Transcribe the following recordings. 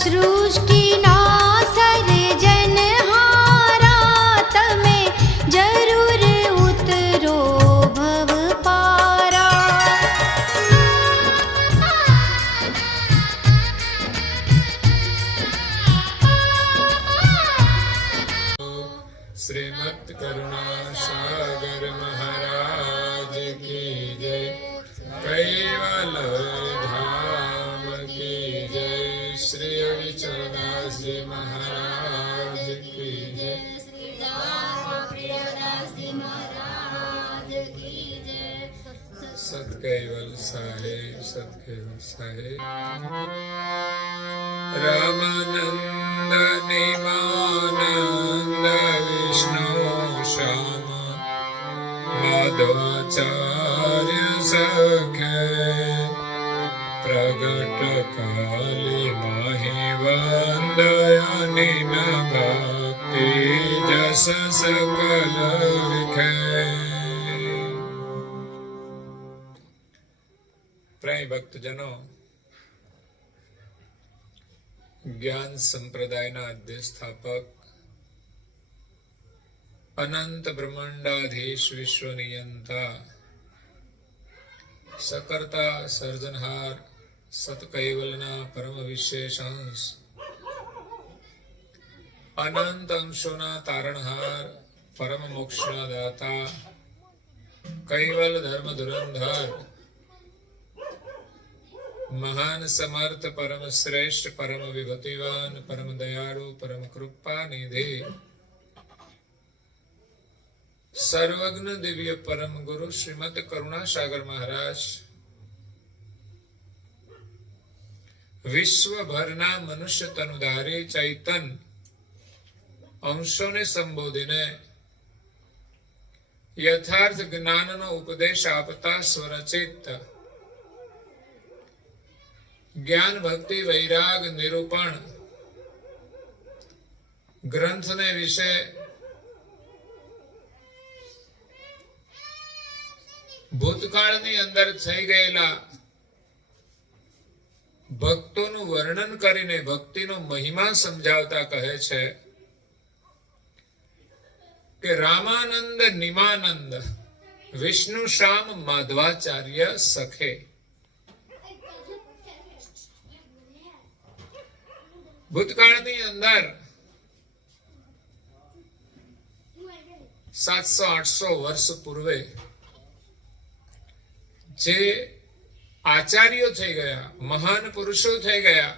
સૃષ્ટિના સર્જનહારા તમે જરૂર ઉતરો ભવ પારા. શ્રીમદ કરુણા સાગર મહારાજ કી જય. કૈવલ ધામ કી જય. શ્રી અવિચલદાસજી મહારાજ કી જય. સતકૈવલ સાહેબ, સતકૈવલ સાહેબ. રામાનંદ નિમાનંદ વિષ્ણુ શ્યામ માધવાચાર્ય સખે પ્રગટ કાલી માહી વંદયાની ભક્તિ જસ સકલ વિખે. પ્રાય ભક્તજનો, જ્ઞાન સંપ્રદાયના અધ્યસ્થાપક અનંત બ્રહ્માંડાધીશ વિશ્વ નિયંતા સકર્તા સર્જનહાર સતકૈવલના પરમ વિશેષાંશ અનંત અંશોના તારણહાર પરમ મોક્ષના દાતા કૈવલ ધર્મ ધુરંધર મહાન સમર્થ પરમ શ્રેષ્ઠ પરમ વિભૂતિવાન પરમ દયાળુ પરમ કૃપા નિધિ સર્વજ્ઞ દિવ્ય પરમ ગુરુ શ્રીમદ કરુણાસાગર મહારાજ વિશ્વભરના મનુષ્ય તનુધારી ચૈતન અંશોને સંબોધીને યથાર્થ જ્ઞાનનો ઉપદેશ આપતા સ્વરચિત જ્ઞાન ભક્તિ વૈરાગ નિરૂપણ ગ્રંથને વિશે ભૂતકાળની અંદર થઈ ગયેલા ભક્તોનું વર્ણન કરીને ભક્તિનો મહિમા સમજાવતા કહે છે કે રામાનંદ નિમાનંદ વિષ્ણુ શ્યામ માધવાચાર્ય સખે. ભૂતકાળની અંદર 700-800 વર્ષ પૂર્વે જે આચાર્યો થઈ ગયા, મહાન પુરુષો થઈ ગયા,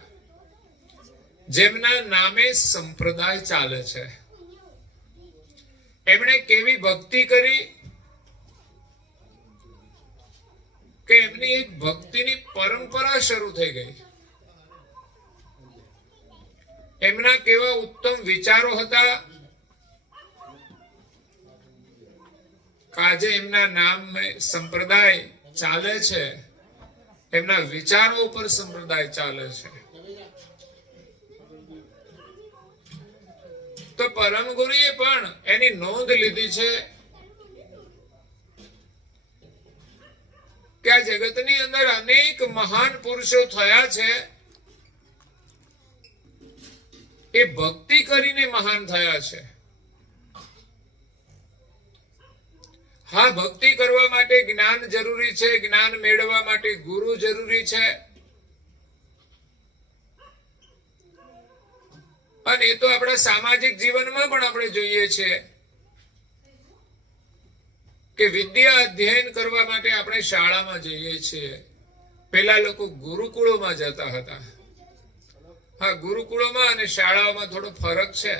જેમના નામે સંપ્રદાય ચાલે છે, એમણે કેવી ભક્તિ કરી કે એમની એક ભક્તિની પરંપરા શરૂ થઈ ગઈ. એમના કેવા ઉત્તમ વિચારો હતા કે આજે એમના નામ સંપ્રદાય ચાલે છે, એમના વિચારો ઉપર સંપ્રદાય ચાલે છે. તો પરમ ગુરુએ પણ એની નોંધ લીધી છે કે આ જગતની અંદર અનેક મહાન પુરુષો થયા છે, એ ભક્તિ કરીને મહાન થયા છે. હા, ભક્તિ કરવા માટે જ્ઞાન જરૂરી છે, જ્ઞાન મેળવવા માટે ગુરુ જરૂરી છે, અને એ તો આપણા સામાજિક જીવનમાં પણ આપણે જોઈએ છીએ કે વિદ્યા અધ્યયન કરવા માટે આપણે શાળામાં જઈએ છીએ. પેલા લોકો ગુરુકુળોમાં જતા હતા. હા, ગુરુકુળોમાં અને શાળાઓમાં થોડો ફરક છે.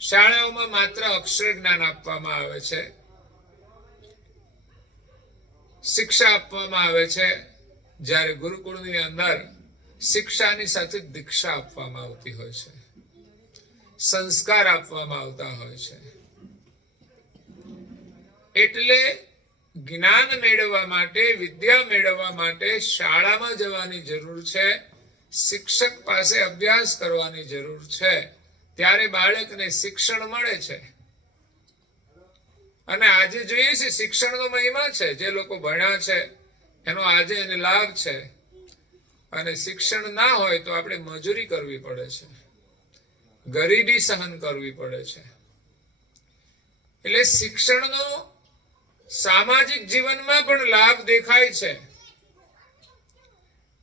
શાળાઓમાં માત્ર અક્ષર જ્ઞાન આપવામાં આવે છે, શિક્ષા આપવામાં આવે છે, જ્યારે ગુરુકુળની અંદર શિક્ષાની સાથે દીક્ષા આપવામાં આવતી હોય છે, સંસ્કાર આપવામાં આવતા હોય છે. એટલે જ્ઞાન મેળવવા માટે, વિદ્યા મેળવવા માટે શાળામાં જવાની જરૂર છે, શિક્ષક પાસે અભ્યાસ કરવાની જરૂર છે, ત્યારે બાળકને શિક્ષણ મળે છે. અને આજે જોઈએ છે શિક્ષણનો મહિમા છે. જે લોકો ભણ્યા છે એનો આજે એને લાભ છે. અને શિક્ષણ ના હોય તો આપણે મજૂરી કરવી પડે છે, ગરીબી સહન કરવી પડે છે. એટલે શિક્ષણનો સામાજિક જીવનમાં પણ લાભ દેખાય છે.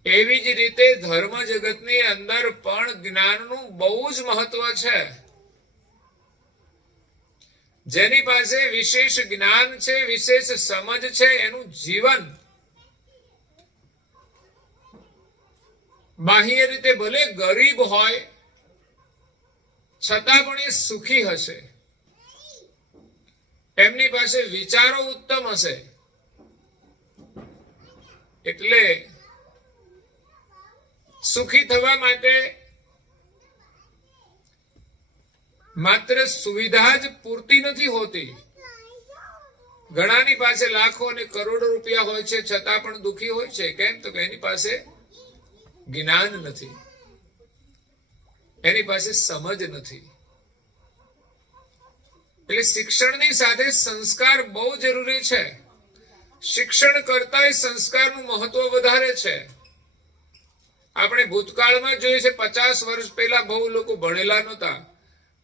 એવી જ રીતે ધર્મ જગતની અંદર પણ જ્ઞાનનું બહુ જ મહત્વ છે. જેની પાસે વિશેષ જ્ઞાન છે, વિશેષ સમજ છે, એનું જીવન બાહ્ય રીતે ભલે ગરીબ હોય છતાં પણ એ સુખી હશે. એમની પાસે વિચારો ઉત્તમ હશે. એટલે સુખી થવા માટે માત્ર સુવિધા જ પૂરતી નથી હોતી. ઘણાની પાસે લાખો અને કરોડો રૂપિયા હોય છે છતાં પણ દુઃખી હોય છે. કેમ? તો કે એની પાસે જ્ઞાન નથી, એની પાસે સમજ નથી. એટલે શિક્ષણની સાથે સંસ્કાર બહુ જરૂરી છે. શિક્ષણ કરતા સંસ્કારનું મહત્વ વધારે છે. આપણે ભૂતકાળમાં જોઈએ છે 50 વર્ષ પહેલા બહુ લોકો ભણેલા નહોતા,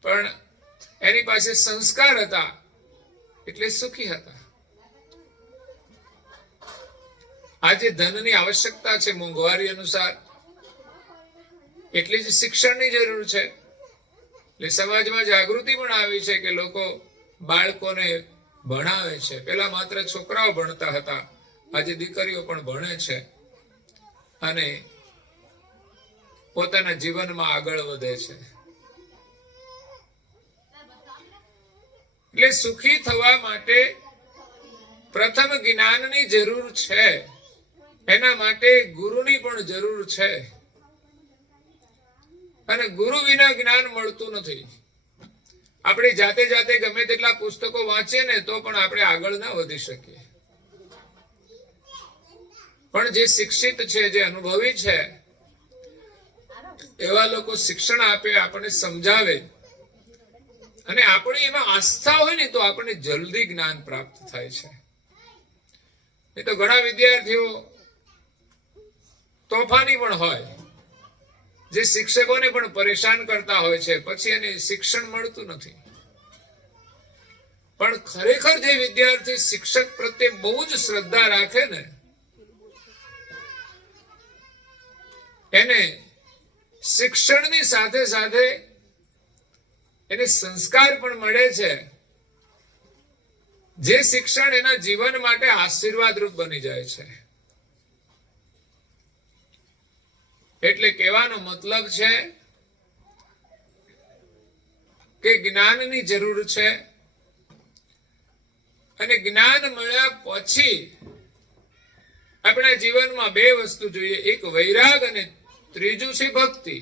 પણ એની પાસે સંસ્કાર હતા એટલે સુખી હતા. આજે ધનની આવશ્યકતા છે મોંઘવારી અનુસાર, એટલી જ શિક્ષણની જરૂર છે. એટલે સમાજમાં જાગૃતિ પણ આવી છે કે લોકો બાળકોને ભણાવે છે. પેલા માત્ર છોકરાઓ ભણતા હતા, આજે દીકરીઓ પણ ભણે છે અને પોતાના જીવનમાં આગળ વધે છે. એટલે સુખી થવા માટે પ્રથમ જ્ઞાનની જરૂર છે. એના માટે ગુરુની પણ જરૂર છે. અને ગુરુ વિના જ્ઞાન મળતું નથી. આપણે જાતે જાતે ગમે તેટલા પુસ્તકો વાંચીએ ને તો પણ આપણે આગળ ના વધી શકીએ. પણ જે શિક્ષિત છે, જે અનુભવી છે, એવા લોકો શિક્ષણ આપે, આપણને સમજાવે અને આપણી એમાં આસ્થા હોય ને તો આપણને જલ્દી જ્ઞાન પ્રાપ્ત થાય છે. એ તો ઘણા વિદ્યાર્થીઓ તોફાની પણ હોય, જે શિક્ષકોને પણ પરેશાન કરતા હોય છે, પછી એને શિક્ષણ મળતું નથી. પણ ખરેખર જે વિદ્યાર્થી શિક્ષક પ્રત્યે બહુ જ શ્રદ્ધા રાખે ને, એને શિક્ષણની સાથે સાથે એને સંસ્કાર પણ મળે છે. જે શિક્ષણ એના જીવન માટે આશીર્વાદરૂપ બની જાય છે. એટલે કહેવાનો મતલબ છે કે જ્ઞાનની જરૂર છે. અને જ્ઞાન મળ્યા પછી આપણા જીવનમાં બે વસ્તુ જોઈએ, એક વૈરાગ અને ત્રીજું છે ભક્તિ.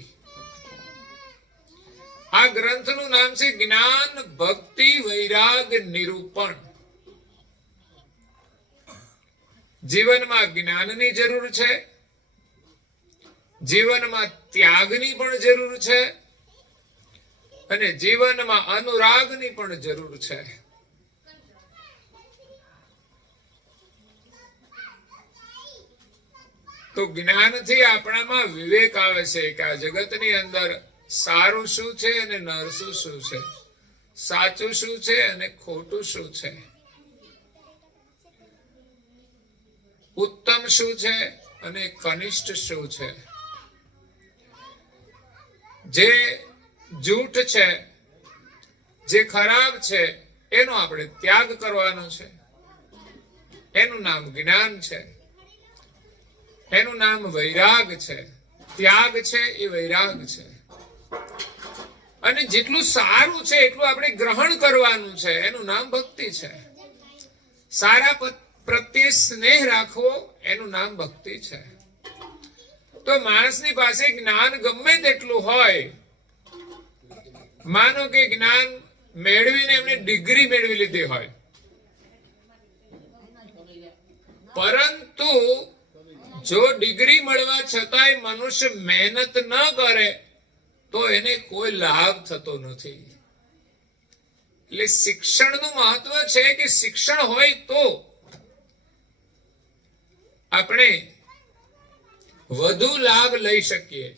આ ગ્રંથનું નામ છે જ્ઞાન ભક્તિ વૈરાગ નિરૂપણ. જીવનમાં જ્ઞાનની જરૂર છે, જીવનમાં ત્યાગની પણ જરૂર છે અને જીવનમાં અનુરાગની પણ જરૂર છે. તો જ્ઞાનથી આપણામાં વિવેક આવે છે કે આ જગતની અંદર સારું શું છે અને નરસું શું છે, સાચું શું છે અને ખોટું શું છે, ઉત્તમ શું છે અને કનિષ્ઠ શું છે. જે જૂઠ છે, જે ખરાબ છે, એનો આપણે ત્યાગ કરવાનો છે. એનું નામ જ્ઞાન છે, એનું નામ વૈરાગ છે. ત્યાગ છે એ વૈરાગ છે. અને જેટલું સારું છે એટલું આપણે ગ્રહણ કરવાનું છે, એનું નામ ભક્તિ છે. સારા પ્રત્યે સ્નેહ રાખવો, એનું નામ ભક્તિ છે. તો માણસની પાસે જ્ઞાન ગમે તેટલું હોય, માનો કે જ્ઞાન મેળવીને એમને ડિગ્રી મેળવી લીધી હોય, પરંતુ જો ડિગ્રી મળવા છતાંય મનુષ્ય મહેનત ન કરે તો એને કોઈ લાભ થતો નથી. એટલે શિક્ષણનું મહત્વ છે કે શિક્ષણ હોય તો આપણે વધુ લાભ લઈ શકીએ,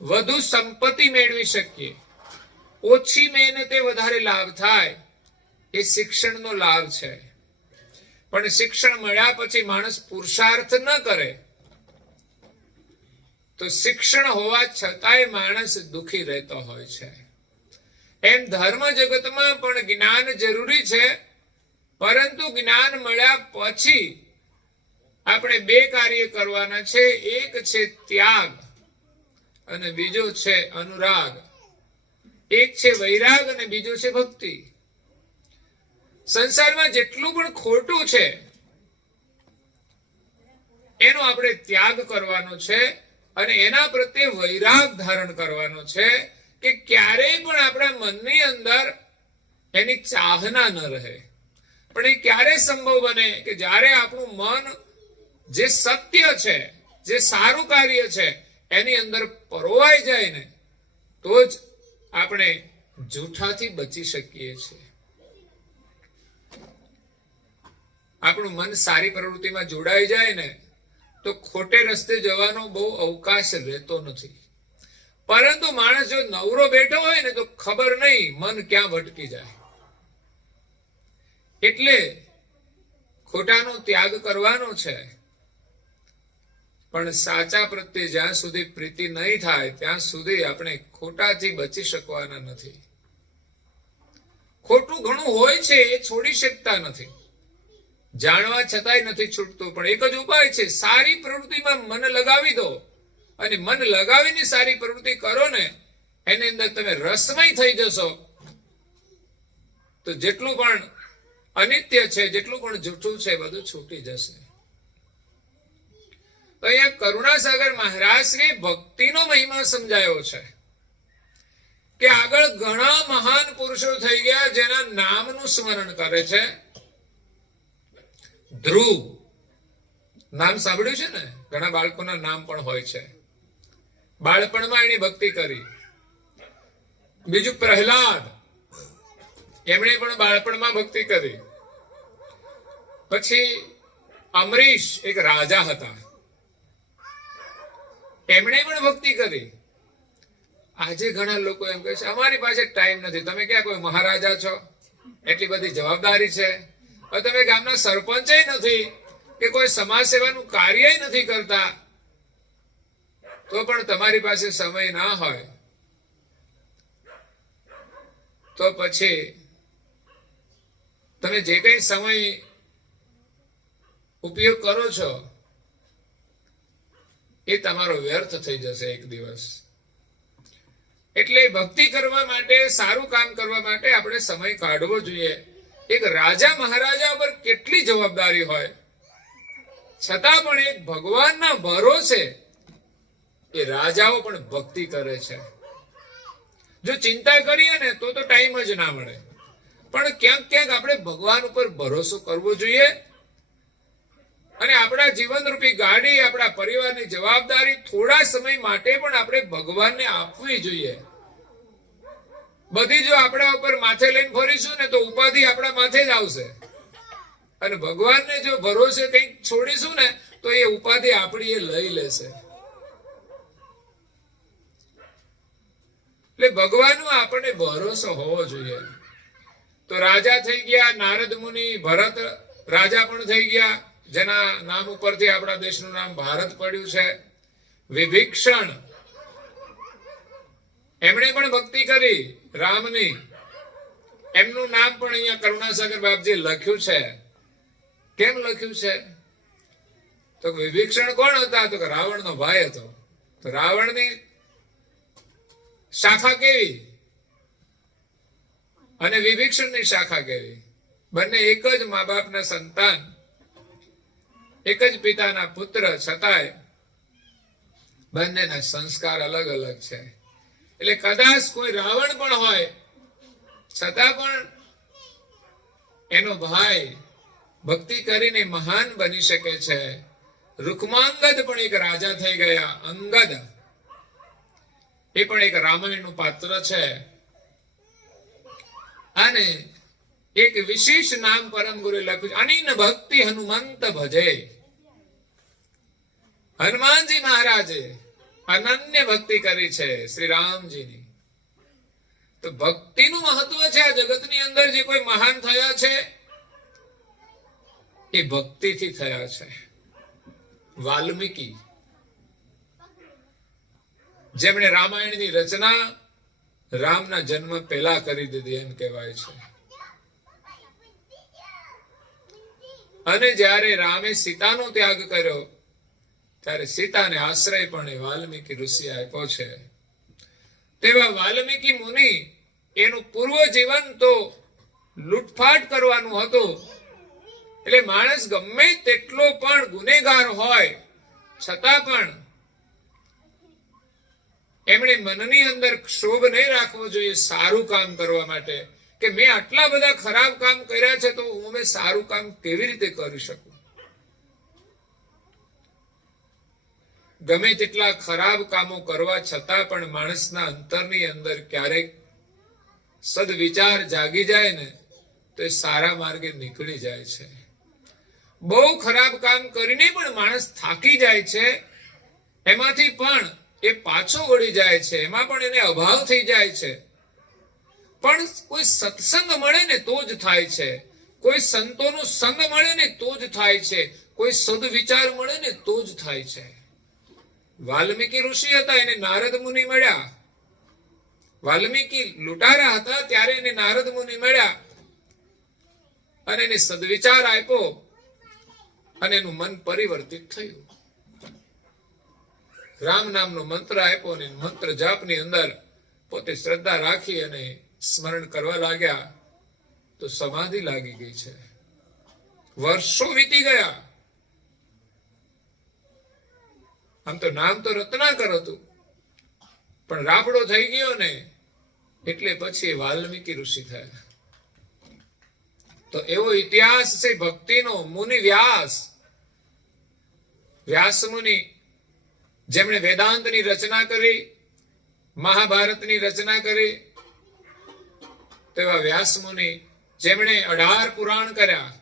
વધુ સંપત્તિ મેળવી શકીએ, ઓછી મહેનતે વધારે લાભ થાય, એ શિક્ષણનો લાભ છે. પણ શિક્ષણ મળ્યા પછી માણસ પુરુષાર્થ ન કરે તો શિક્ષણ હોવા છતાંય માણસ દુઃખી રહેતો હોય છે. એમ ધર્મ જગતમાં પણ જ્ઞાન જરૂરી છે, પરંતુ જ્ઞાન મળ્યા પછી આપણે બે કાર્ય કરવાના છે. એક છે ત્યાગ અને બીજો છે અનુરાગ. એક છે વૈરાગ અને બીજો છે ભક્તિ. સંસારમાં જેટલું પણ ખોટું છે એનો આપણે ત્યાગ કરવાનો છે અને એના પ્રત્યે વૈરાગ ધારણ કરવાનો છે કે ક્યારેય પણ આપણા મનની અંદર એની ચાહના ન રહે. પણ એ ક્યારે સંભવ બને કે જ્યારે આપણું મન જે સત્ય છે, જે સારું કાર્ય છે એની અંદર પરોવાઈ જાય ને તો જ આપણે જૂઠાથી બચી શકીએ છીએ. આપણું મન સારી પ્રવૃત્તિમાં જોડાઈ જાય ને તો ખોટે રસ્તે જવાનો બહુ અવકાશ રહેતો નથી. પરંતુ માણસ જો નવરો બેઠો હોય ને તો ખબર નહીં મન ક્યાં ભટકી જાય. એટલે ખોટાનો ત્યાગ કરવાનો છે, પણ સાચા પ્રત્યે જ્યાં સુધી પ્રીતિ નહીં થાય ત્યાં સુધી આપણે ખોટાથી બચી શકવાના નથી. ખોટું ઘણું હોય છે એ છોડી શકતા નથી, જાણવા છતાંય નથી છૂટતું. પણ એક જ ઉપાય છે, સારી પ્રવૃત્તિમાં મન લગાવી દો અને મન લગાવીને સારી પ્રવૃત્તિ કરો ને એની અંદર તમે રસમય થઈ જશો તો જેટલું પણ અનિત્ય છે, જેટલું પણ જૂઠું છે બધું છૂટી જશે. તો અહીંયા કરુણાસાગર મહારાજને ભક્તિનો મહિમા સમજાયો છે કે આગળ ઘણા મહાન પુરુષો થઈ ગયા જેના નામનું સ્મરણ કરે છે. ધ્રુવ નામ સાંભળ્યું છે ને, ઘણા બાળકોના નામ પણ હોય છે. બાળપણમાં એની ભક્તિ કરી. બીજું પ્રહલાદ, એમણે પણ બાળપણમાં ભક્તિ કરી. પછી અમરીશ એક રાજા હતા, એમણે પણ ભક્તિ કરી. આજે ઘણા લોકો એમ કહે છે અમારી પાસે ટાઈમ નથી. તમે ક્યાં કોઈ મહારાજા છો, એટલી બધી જવાબદારી છે. તમે ગામના સરપંચ નથી કે કોઈ સમાજ સેવાનું કાર્ય નથી કરતા, તો પણ તમારી પાસે સમય ના હોય તો પછી તમે જે કઈ સમય ઉપયોગ કરો છો એ તમારો વ્યર્થ થઈ જશે એક દિવસ. એટલે ભક્તિ કરવા માટે, સારું કામ કરવા માટે આપણે સમય કાઢવો જોઈએ. એક રાજા મહારાજા પર કેટલી જવાબદારી હોય છતાં પણ એક ભગવાનના ભરોસે એ રાજાઓ પણ ભક્તિ કરે છે. જો ચિંતા કરીએ ને તો ટાઈમ જ ના મળે. પણ ક્યાંક ક્યાંક આપણે ભગવાન ઉપર ભરોસો કરવો જોઈએ અને આપણા જીવનરૂપી ગાડી, આપણા પરિવારની જવાબદારી થોડા સમય માટે પણ આપણે ભગવાનને આપવી જોઈએ. બધી જો આપણા ઉપર માથે લઈને ફરીશું ને તો ઉપાધિ આપણા માથે જ આવશે. અને ભગવાનને જો ભરોસે કંઈક છોડીશું ને તો એ ઉપાધિ આપણી એ લઈ લેશે. એટલે ભગવાનનો આપણને ભરોસો હોવો જોઈએ. તો રાજા થઈ ગયા નારદ મુનિ, ભરત રાજા પણ થઈ ગયા જેના નામ ઉપરથી આપણા દેશનું નામ ભારત પડ્યું છે. વિભીક્ષણ, એમણે પણ ભક્તિ કરી રામની. એમનું નામ પણ અહીંયા કરુણાસાગર બાપજી લખ્યું છે. કેમ લખ્યું છે? તો વિભીક્ષણ કોણ હતા? તો રાવણનો ભાઈ હતો. તો રાવણની શાખા કેવી અને વિભીક્ષણની શાખા કેવી? બંને એક જ મા બાપના સંતાન, એક જ પિતાના પુત્ર, છતાંય બંનેના સંસ્કાર અલગ અલગ છે. એટલે કદાચ કોઈ રાવણ પણ હોય છતાં પણ એનો ભાઈ ભક્તિ કરીને મહાન બની શકે છે. રૂકમાંગદ પણ એક રાજા થઈ ગયા, અંગદ, એ પણ એક રામાયણનું પાત્ર છે. અને એક વિશેષ નામ પરમ ગુરુ લખ્યું છે, અનિન ભક્તિ હનુમંત ભજે. હનુમાનજી મહારાજે અનન્ય ભક્તિ કરી છે શ્રી રામજીની. તો ભક્તિનું મહત્વ છે. આ જગતની અંદર જે કોઈ મહાન થયા છે એ ભક્તિથી થયા છે. વાલ્મીકી, જેમણે રામાયણની રચના રામના જન્મ પહેલા કરી દીધી એમ કહેવાય છે. અને જ્યારે રામે સીતાનો ત્યાગ કર્યો ત્યારે સીતાને આશ્રય પણ એ વાલ્મીકી ઋષિ આપ્યો છે. તેવા વાલ્મીકી મુનિ, એનું પૂર્વ જીવન તો લૂંટફાટ કરવાનું હતું. એટલે માણસ ગમે તેટલો પણ ગુનેગાર હોય છતાં પણ એમણે મનની અંદર ક્ષોભ નહીં રાખવો જોઈએ સારું કામ કરવા માટે, કે મેં આટલા બધા ખરાબ કામ કર્યા છે તો હું સારું કામ કેવી રીતે કરી શકું. ગમે તેટલા ખરાબ કામો કરવા છતાં પણ માણસના અંતરની અંદર ક્યારેક સદવિચાર જાગી જાય ને તો એ સારા માર્ગે નીકળી જાય છે. બહુ ખરાબ કામ કરીને પણ માણસ થાકી જાય છે, એમાંથી પણ એ પાછો વળી જાય છે, એમાં પણ એને અભાવ થઈ જાય છે. પણ કોઈ સત્સંગ મળે ને તો જ થાય છે, કોઈ સંતોનો સંગ મળે ને તો જ થાય છે, કોઈ સદવિચાર મળે ને તો જ થાય છે. વાલ્મીકી ઋષિ હતા, એને નારદ મુનિ મળ્યા. વાલ્મીકી લૂંટારા હતા ત્યારે એને નારદ મુનિ મળ્યા અને એને સદવિચાર આપ્યો અને એનું મન પરિવર્તિત થયું. રામ નામનો મંત્ર આપ્યો અને મંત્ર જાપની અંદર પોતે શ્રદ્ધા રાખી અને સ્મરણ કરવા લાગ્યા તો સમાધિ લાગી ગઈ છે. વર્ષો વીતી ગયા. આમ તો નામ તો રત્નાકર હતું, પણ રાફડો થઈ ગયો ને એટલે પછી વાલ્મીકી ઋષિ થયા. તો એવો ઇતિહાસ છે ભક્તિનો. મુનિ વ્યાસ, વ્યાસ મુનિ, જેમણે વેદાંતની રચના કરી, મહાભારતની રચના કરી, તેવા વ્યાસ મુનિ જેમણે 18 પુરાણ કર્યા,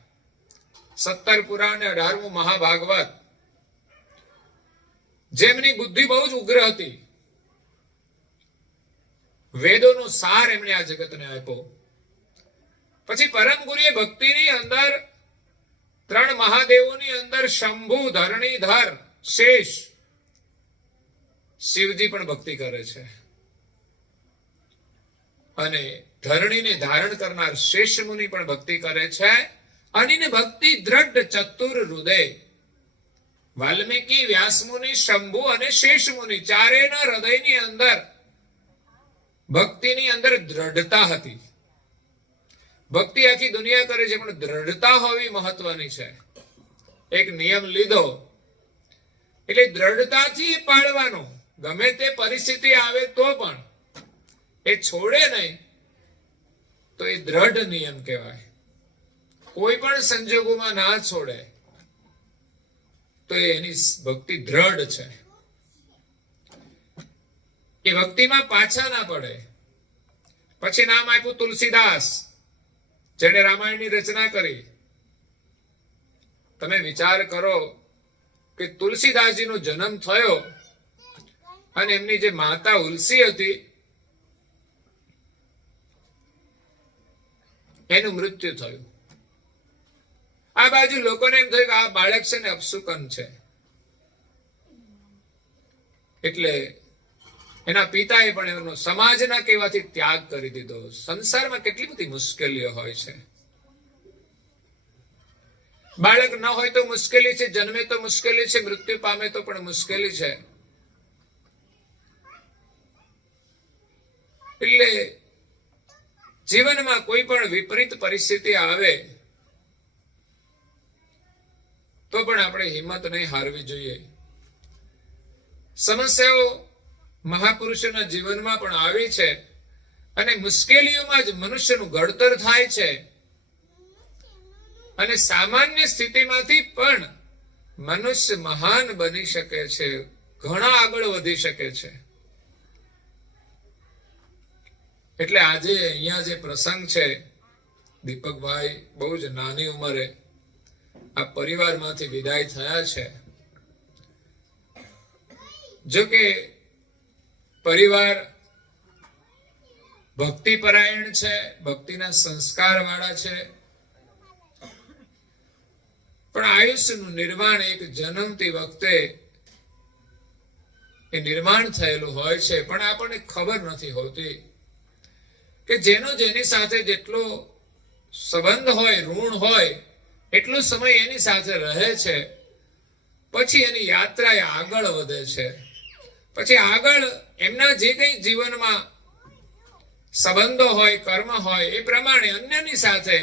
17 પુરાણ ને 18મું મહાભાગવત, જેમની બુદ્ધિ બહુ જ ઉગ્ર હતી, વેદોનો સાર એમણે આ જગતને આપ્યો. પછી પરમ ગુરુએ ભક્તિની અંદર 3 મહાદેવોની અંદર શંભુ, ધરણીધર, શેષ, શિવજી પણ ભક્તિ કરે છે. અને ધરણીને ધારણ કરનાર શેષ મુનિ પણ ભક્તિ કરે છે. અને ભક્તિ દ્રઢ ચતુર હૃદય. વાલ્મીકી, વ્યાસ મુનિ, શંભુ અને શેષ મુનિ ચારેયના હૃદયની અંદર ભક્તિની અંદર દ્રઢતા હતી. ભક્તિ આખી દુનિયા કરે છે પણ દ્રઢતા હોવી મહત્વની છે. એક નિયમ લીધો એટલે દ્રઢતાથી પાળવાનો. ગમે તે પરિસ્થિતિ આવે તો પણ એ છોડે નહીં તો એ દ્રઢ નિયમ કહેવાય. કોઈ પણ સંજોગોમાં ના છોડે તો એની ભક્તિ દ્રઢ છે. એ ભક્તિમાં પાછા ના પડે. પછી નામ આપ્યું તુલસીદાસ, જેને રામાયણની રચના કરી. તમે વિચાર કરો કે તુલસીદાસજીનો જન્મ થયો અને એમની જે માતા ઉલસી હતી એનું મૃત્યુ થયું. આ બાજુ લોકોને એમ થયું કે આ બાળક છે ને અપશુકન છે, એટલે એના પિતાએ પણ એનો સમાજના કહેવાથી ત્યાગ કરી દીધો. સંસારમાં કેટલી બધી મુશ્કેલીઓ હોય છે. બાળક ન હોય તો મુશ્કેલી છે, જન્મે તો મુશ્કેલી છે, મૃત્યુ પામે તો પણ મુશ્કેલી છે. એટલે જીવનમાં કોઈ પણ વિપરીત પરિસ્થિતિ આવે તો પણ આપણે હિંમત નહીં હારવી જોઈએ. સમસ્યાઓ મહાપુરુષોના જીવનમાં પણ આવી છે અને મુશ્કેલીઓમાં જ મનુષ્યનું ઘડતર થાય છે. અને સામાન્ય સ્થિતિમાંથી પણ મનુષ્ય મહાન બની શકે છે, ઘણા આગળ વધી શકે છે. એટલે આજે અહીંયા જે પ્રસંગ છે, દીપકભાઈ બહુ જ નાની ઉંમરે આ પરિવારમાંથી વિદાય થયા છે. જો કે પરિવાર ભક્તિપરાયણ છે, ભક્તિના સંસ્કાર વાળા છે, પણ આયુષ્યનું નિર્માણ એક જન્મતી વખતે એ નિર્માણ થયેલું હોય છે, પણ આપણને ખબર નથી હોતી કે જેનો જેની સાથે જેટલો સંબંધ હોય, ઋણ હોય, એટલો સમય એની સાથે રહે છે, પછી એની યાત્રા એ આગળ વધે છે. પછી આગળ એમના જે કંઈ જીવનમાં સંબંધો હોય, કર્મ હોય, એ પ્રમાણે અન્યની સાથે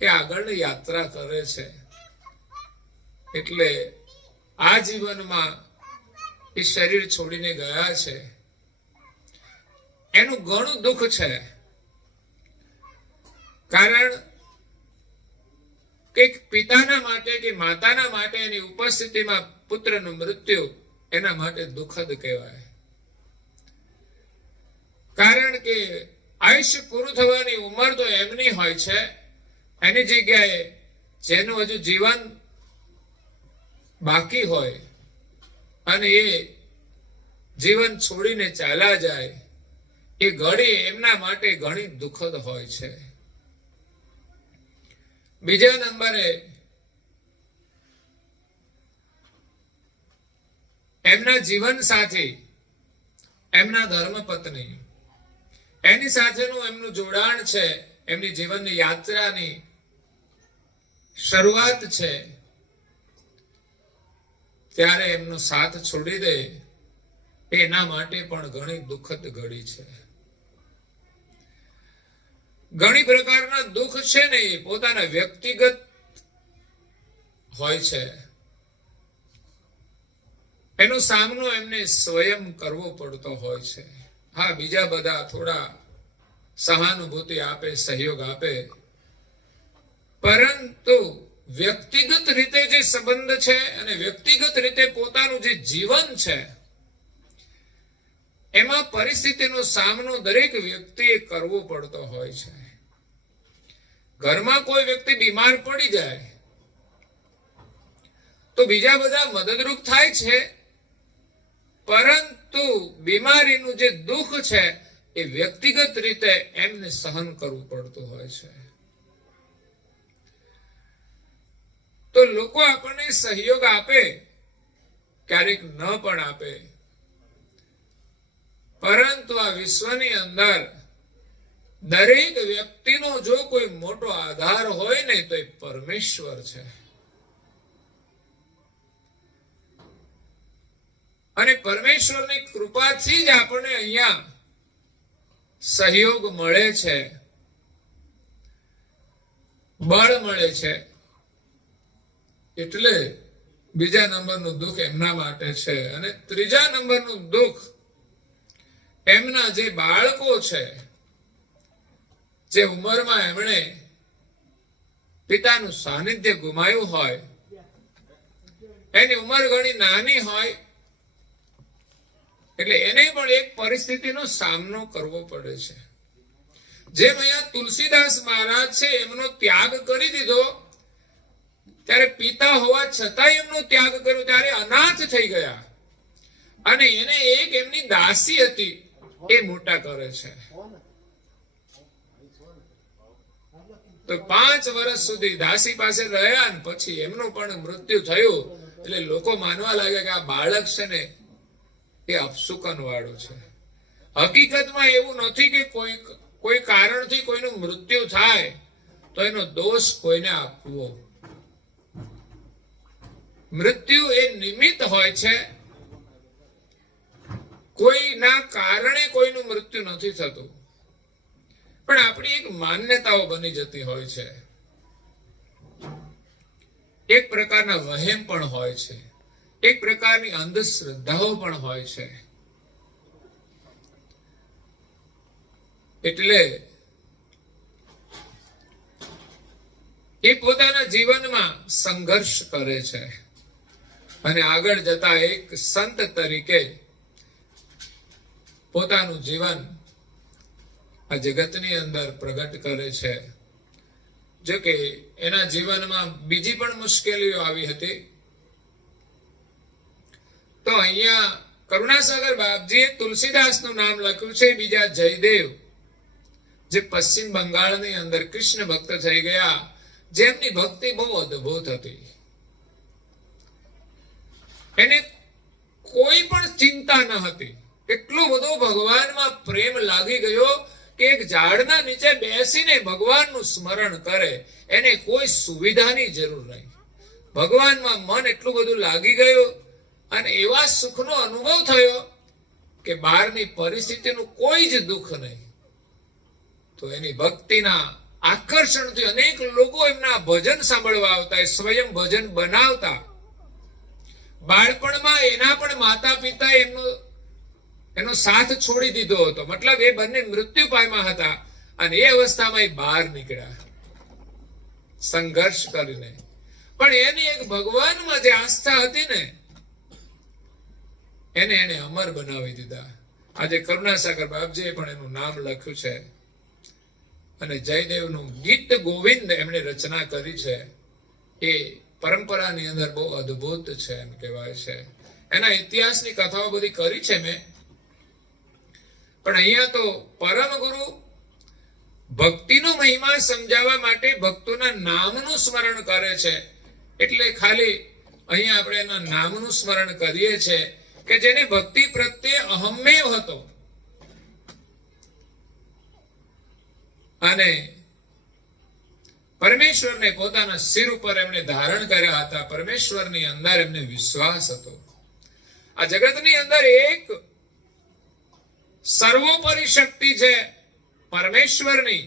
એ આગળની યાત્રા કરે છે. એટલે આ જીવનમાં એ શરીર છોડીને ગયા છે, એનું ઘણું દુઃખ છે. કારણ કે પિતાના માટે કે માતાના માટે એની ઉપસ્થિતિમાં પુત્રનું મૃત્યુ એના માટે દુઃખદ કહેવાય. કારણ કે આયુષ્ય પૂરું થવાની ઉંમર તો એમની હોય છે, એની જગ્યાએ જેનું હજુ જીવન બાકી હોય અને એ જીવન છોડીને ચાલ્યા જાય, એ ઘડી એમના માટે ઘણી દુઃખદ હોય છે. બીજા નંબરે એમના જીવન સાથી, એમના ધર્મપત્ની, એની સાથેનું એમનું જોડાણ છે, એમની જીવનની યાત્રાની શરૂઆત છે, ત્યારે એમનો સાથ છોડી દે એના માટે પણ ઘણી દુઃખદ ઘડી છે. ઘણી પ્રકારના દુઃખ છે ને એ પોતાના વ્યક્તિગત હોય છે, એનો સામનો એમને સ્વયં કરવો પડતો હોય છે. હા, બીજા બધા થોડા સહાનુભૂતિ આપે, સહયોગ આપે, પરંતુ વ્યક્તિગત રીતે જે સંબંધ છે અને વ્યક્તિગત રીતે પોતાનું જે જીવન છે, એમાં પરિસ્થિતિનો સામનો દરેક વ્યક્તિએ કરવો પડતો હોય છે. ઘરમાં કોઈ વ્યક્તિ બીમાર પડી જાય તો બીજા બધા મદદરૂપ થાય છે, પરંતુ બીમારીનું જે દુઃખ છે એ વ્યક્તિગત રીતે એમને સહન કરવું પડતું હોય છે. તો લોકો આપણને સહયોગ આપે, ક્યારેક ન પણ આપે, પરંતુ આ વિશ્વની અંદર દરેક વ્યક્તિનો જો કોઈ મોટો આધાર હોય ને તો એ પરમેશ્વર છે. અને પરમેશ્વરની કૃપાથી જ આપણને અહીંયા સહયોગ મળે છે, બળ મળે છે. એટલે બીજા નંબરનું દુઃખ એમના માટે છે. અને ત્રીજા નંબરનું દુઃખ એમના જે બાળકો છે, જે ઉંમરમાં એમણે પિતાનું સાનિધ્ય ગુમાવ્યું હોય, એની ઉંમર ઘણી નાની હોય, એટલે એને પણ એક પરિસ્થિતિનો સામનો કરવો પડે છે. જેમ અહીંયા તુલસીદાસ મહારાજ છે, એમનો ત્યાગ કરી દીધો, ત્યારે પિતા હોવા છતાં એમનો ત્યાગ કર્યો, ત્યારે અનાથ થઈ ગયા, અને એને એક એમની દાસી હતી એ મોટા કરે છે. તો 5 વર્ષ સુધી દાસી પાસે રહ્યા, ને પછી એમનું પણ મૃત્યુ થયું. એટલે લોકો માનવા લાગ્યા કે આ બાળક છે ને એ અપશુકન વાળું છે. હકીકતમાં એવું નથી કે કોઈ કારણથી કોઈનું મૃત્યુ થાય તો એનો દોષ કોઈને આપવો. મૃત્યુ એ નિમિત્ત હોય છે, કોઈના કારણે કોઈનું મૃત્યુ નથી થતું, પણ આપણી એક માન્યતાઓ બની જતી હોય છે, એક પ્રકારના વહેમ પણ હોય છે, એક પ્રકારની અંધશ્રદ્ધાઓ પણ હોય છે. એટલે એ પોતાના જીવનમાં સંઘર્ષ કરે છે અને આગળ જતા એક સંત તરીકે પોતાનું જીવન આ જગતની અંદર પ્રગટ કરે છે. જો કે એના જીવનમાં બીજી પણ મુશ્કેલીઓ આવી હતી. તો અહીંયા કરુણાસાગર બાપજીએ તુલસીદાસનું નામ લખ્યું છે, બીજા જયદેવ જે પશ્ચિમ બંગાળની અંદર કૃષ્ણ ભક્ત થઈ ગયા, જેમની ભક્તિ બહુ અદ્ભુત હતી. એને કોઈ પણ ચિંતા ન હતી, એટલો બધો ભગવાનમાં પ્રેમ લાગી ગયો કે એક ઝાડના નીચે બેસીને ભગવાનનું સ્મરણ કરે, એને કોઈ સુવિધાની જરૂર નહીં. ભગવાનમાં મન એટલું બધું લાગી ગયું અને એવા સુખનો અનુભવ થયો કે બહારની પરિસ્થિતિનું કોઈ જ દુઃખ નહીં. તો એની ભક્તિના આકર્ષણથી અનેક લોકો એમના ભજન સાંભળવા આવતા, સ્વયં ભજન બનાવતા. બાળપણમાં એના પણ માતા પિતા એનો સાથ છોડી દીધો હતો, મતલબ એ બંને મૃત્યુ પામ્યા હતા અને એ અવસ્થામાં એ બહાર નીકળ્યા સંઘર્ષ કરીને. પણ એની એક ભગવાનમાં જે આસ્થા હતી ને, એને અમર બનાવી દીધા. આજે કરુણાસાગર બાપજીએ પણ એનું નામ લખ્યું છે અને જયદેવનું ગીત ગોવિંદ એમણે રચના કરી છે. એ પરંપરાની અંદર બહુ અદ્ભુત છે એમ કહેવાય છે. એના ઇતિહાસની કથાઓ બધી કરી છે મેં, પણ અહીંયા તો પરમ ગુરુ ભક્તિનો મહિમા સમજાવવા માટે ભક્તોના નામનું સ્મરણ કરે છે. એટલે ખાલી અહીંયા આપણે એના નામનું સ્મરણ કરીએ છીએ કે જેને ભક્તિ પ્રત્યે અહમેવ હતો અને પરમેશ્વરને પોતાના શિર ઉપર એમણે ધારણ કર્યા હતા. પરમેશ્વરની અંદર એમને વિશ્વાસ હતો. આ જગતની અંદર એક સર્વોપરી શક્તિ છે પરમેશ્વરની,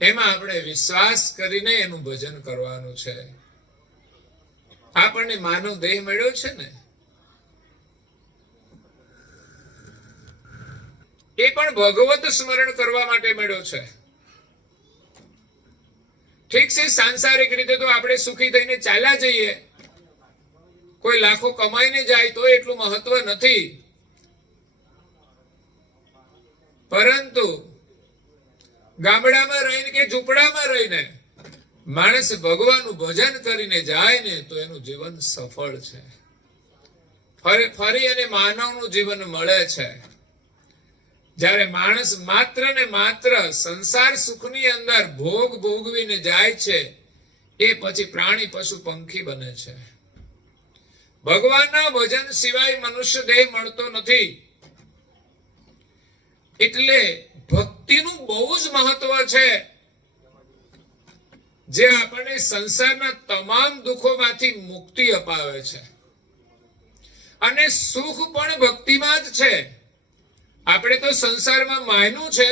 એમાં આપણે વિશ્વાસ કરીને એનું ભજન કરવાનું છે. આપણને માનવ દેહ મળ્યો છે ને, એ પણ ભગવત સ્મરણ કરવા માટે મળ્યો છે. ઠીક છે, સાંસારિક રીતે તો આપણે સુખી થઈને ચાલ્યા જઈએ, કોઈ લાખો કમાઈને જાય તો એટલું મહત્વ નથી, પરંતુ ગામડામાં રહીને કે ઝૂંપડામાં રહીને માણસ ભગવાનનું ભજન કરીને જાય ને તો એનું જીવન સફળ છે. ફરી અને માનવનું જીવન મળે છે. જ્યારે માણસ માત્ર ને માત્ર સંસાર સુખની અંદર ભોગ ભોગવીને જાય છે, એ પછી પ્રાણી પશુ પંખી બને છે. ભગવાનના ભજન સિવાય મનુષ્ય દેહ મળતો નથી. એટલે ભક્તિનું બહુ જ મહત્વ છે, જે આપણને સંસારના તમામ દુઃખોમાંથી મુક્તિ અપાવે છે અને સુખ પણ ભક્તિમાં જ છે. આપણે તો સંસારમાં માન્યું છે,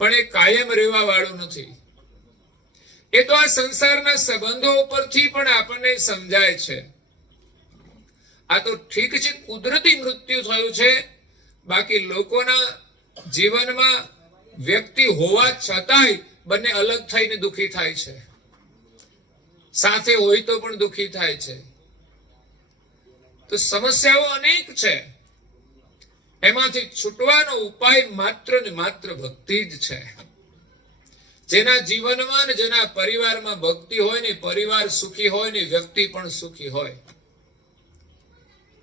પણ એ કાયમ રહેવા વાળું નથી. એ તો આ સંસારના સંબંધો ઉપરથી પણ આપણને સમજાય છે. આ તો ઠીક છે, કુદરતી મૃત્યુ થયું છે, બાકી લોકોના જીવનમાં વ્યક્તિ હોવા છતાંય બંને અલગ થઈને દુઃખી થાય છે, સાથે હોય તો પણ દુઃખી થાય છે. તો સમસ્યાઓ અનેક છે, એમાંથી છૂટવાનો ઉપાય માત્ર ને માત્ર ભક્તિ જ છે. જેના જીવનમાં ને જેના પરિવારમાં ભક્તિ હોય ને, પરિવાર સુખી હોય ને વ્યક્તિ પણ સુખી હોય.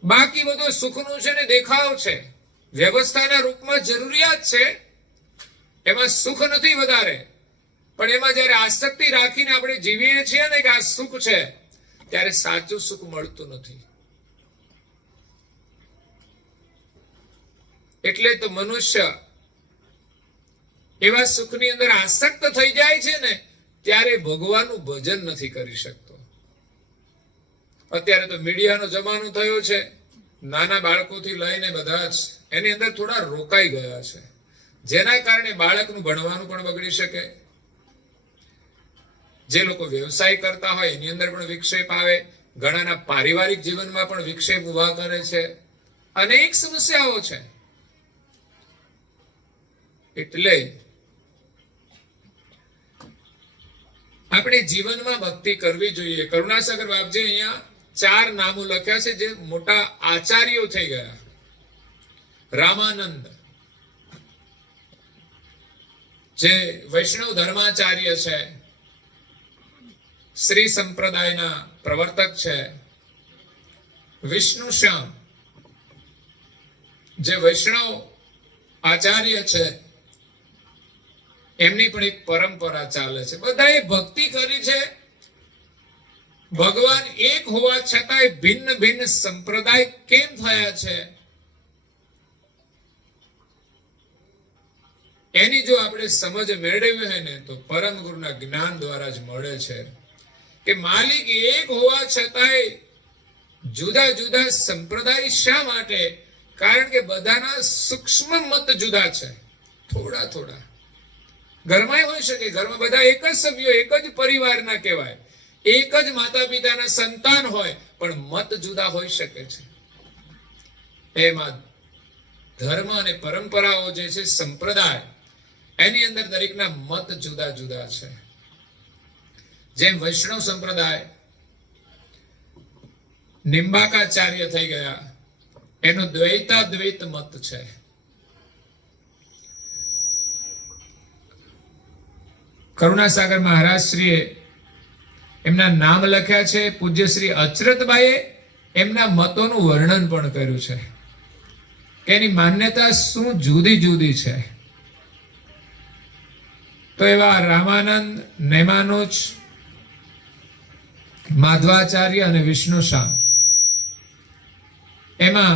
બાકી બધું સુખનું છે ને દેખાવ છે, વ્યવસ્થાના રૂપમાં જરૂરિયાત છે, એમાં સુખ નથી વધારે. પણ એમાં જયારે આસક્તિ રાખીને આપણે જીવીએ છીએ ને કે આ સુખ છે, ત્યારે સાચું સુખ મળતું નથી. એટલે તો મનુષ્ય એવા સુખની અંદર આસક્ત થઈ જાય છે ને, ત્યારે ભગવાનનું ભજન નથી કરી શકતો. અત્યારે તો મીડિયાનો જમાનો થયો છે, નાના બાળકોથી લઈને બધા જ એની અંદર થોડા રોકાઈ ગયા છે, જેના કારણે બાળકનું ભણવાનું પણ બગડી શકે. જે લોકો વ્યવસાય કરતા હોય એની અંદર પણ વિક્ષેપ આવે, ઘણાના પારિવારિક જીવનમાં પણ વિક્ષેપ ઉભા કરે છે, અનેક સમસ્યાઓ છે. એટલે આપણે જીવનમાં ભક્તિ કરવી જોઈએ. કરુણાસાગર બાપજી અહીંયા 4 નામો લખ્યા છે જે મોટા આચાર્યો થઈ ગયા. રામાનંદ જે વૈષ્ણવ ધર્માચાર્ય છે, શ્રી સંપ્રદાયના પ્રવર્તક છે, વિષ્ણુ શ્યામ જે વૈષ્ણવ આચાર્ય છે, એમની પણ એક પરંપરા ચાલે છે. બધાએ ભક્તિ કરી છે. ભગવાન એક હોવા છતાંય ભિન્ન ભિન્ન સંપ્રદાય કેમ થયા છે, એની જો આપણે સમજ મેળવી હોય ને તો પરમ ગુરુના જ્ઞાન દ્વારા જ મળે છે કે માલિક એક હોવા છતાંય જુદા જુદા સંપ્રદાય શા માટે? કારણ કે બધાના સૂક્ષ્મ મત જુદા છે. થોડા થોડા ઘરમાં હોઈ શકે, ઘરમાં બધા એક જ સભ્યો, એક જ પરિવારના કહેવાય, એક જ માતા પિતાના સંતાન હોય, પણ મત જુદા હોઈ શકે છે. એમાં ધર્મ અને પરંપરાઓ જે છે, સંપ્રદાય, એની અંદર દરેકના મત જુદા જુદા છે. જેમ વૈષ્ણવ સંપ્રદાય નિંબાકાચાર્ય થઈ ગયા, એનો દ્વૈતાદ્વૈત મત છે. કરુણાસાગર મહારાજશ્રીએ એમના નામ લખ્યા છે. પૂજ્ય શ્રી અચરતબાઈએ એમના મતોનું વર્ણન પણ કર્યું છે કે એની માન્યતા શું જુદી જુદી છે. તો એવા રામાનંદ, નેમાનુજ, માધવાચાર્ય અને વિષ્ણુ શ્યામ, એમાં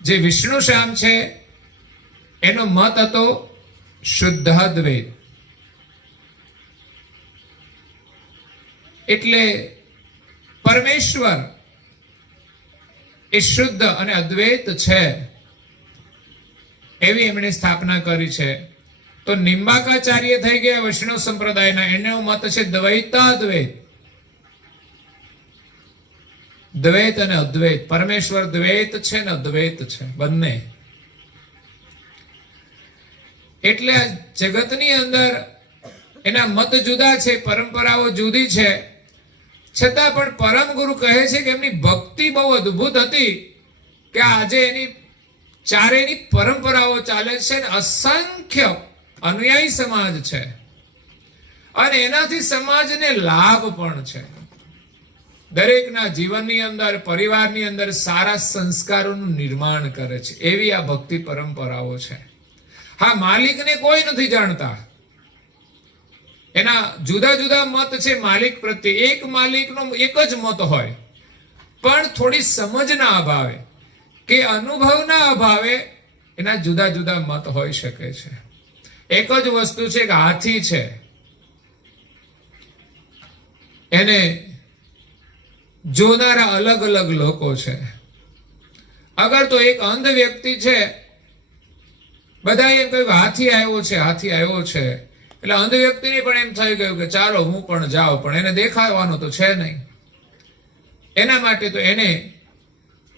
જે વિષ્ણુ શ્યામ છે એનો મત હતો શુદ્ધાદ્વૈત. એટલે પરમેશ્વર એ શુદ્ધ અને અદ્વૈત છે એવી એમણે સ્થાપના કરી છે. તો નિંબાકાચાર્ય થઈ ગયા વૈષ્ણવ સંપ્રદાયના, એનો મત છે દ્વૈતાદ્વૈત. દ્વૈત અને અદ્વૈત, પરમેશ્વર દ્વૈત છે ને અદ્વૈત છે બંને. એટલે જગતની અંદર એના મત જુદા છે, પરંપરાઓ જુદી છે, છતાં પણ પરમ ગુરુ કહે છે કે એમની ભક્તિ બહુ અદ્ભુત હતી કે આજે એની ચારેયની પરંપરાઓ ચાલે છે ને અસંખ્ય અનુયાયી સમાજ છે અને એનાથી સમાજને લાભ પણ છે. દરેકના જીવનની અંદર, પરિવારની અંદર સારા સંસ્કારોનું નિર્માણ કરે છે. એવી આ ભક્તિ પરંપરાઓ છે. હા, માલિકને કોઈ નથી જાણતા, એના જુદા જુદા મત છે માલિક પ્રત્યે. એક માલિકનો એક જ મત હોય, પણ થોડી સમજના અભાવે કે અનુભવના અભાવે એના જુદા જુદા મત હોઈ શકે છે. એક જ વસ્તુ છે કે હાથી છે, એને જોનારા અલગ અલગ લોકો છે. અગર તો એક અંધ વ્યક્તિ છે, બધા એમ કહ્યું હાથી આવ્યો છે, હાથી આવ્યો છે, એટલે અંધ વ્યક્તિને પણ એમ થઈ ગયું કે ચાલો હું પણ જાઉં, પણ એને દેખાવાનું તો છે નહીં. એના માટે તો એને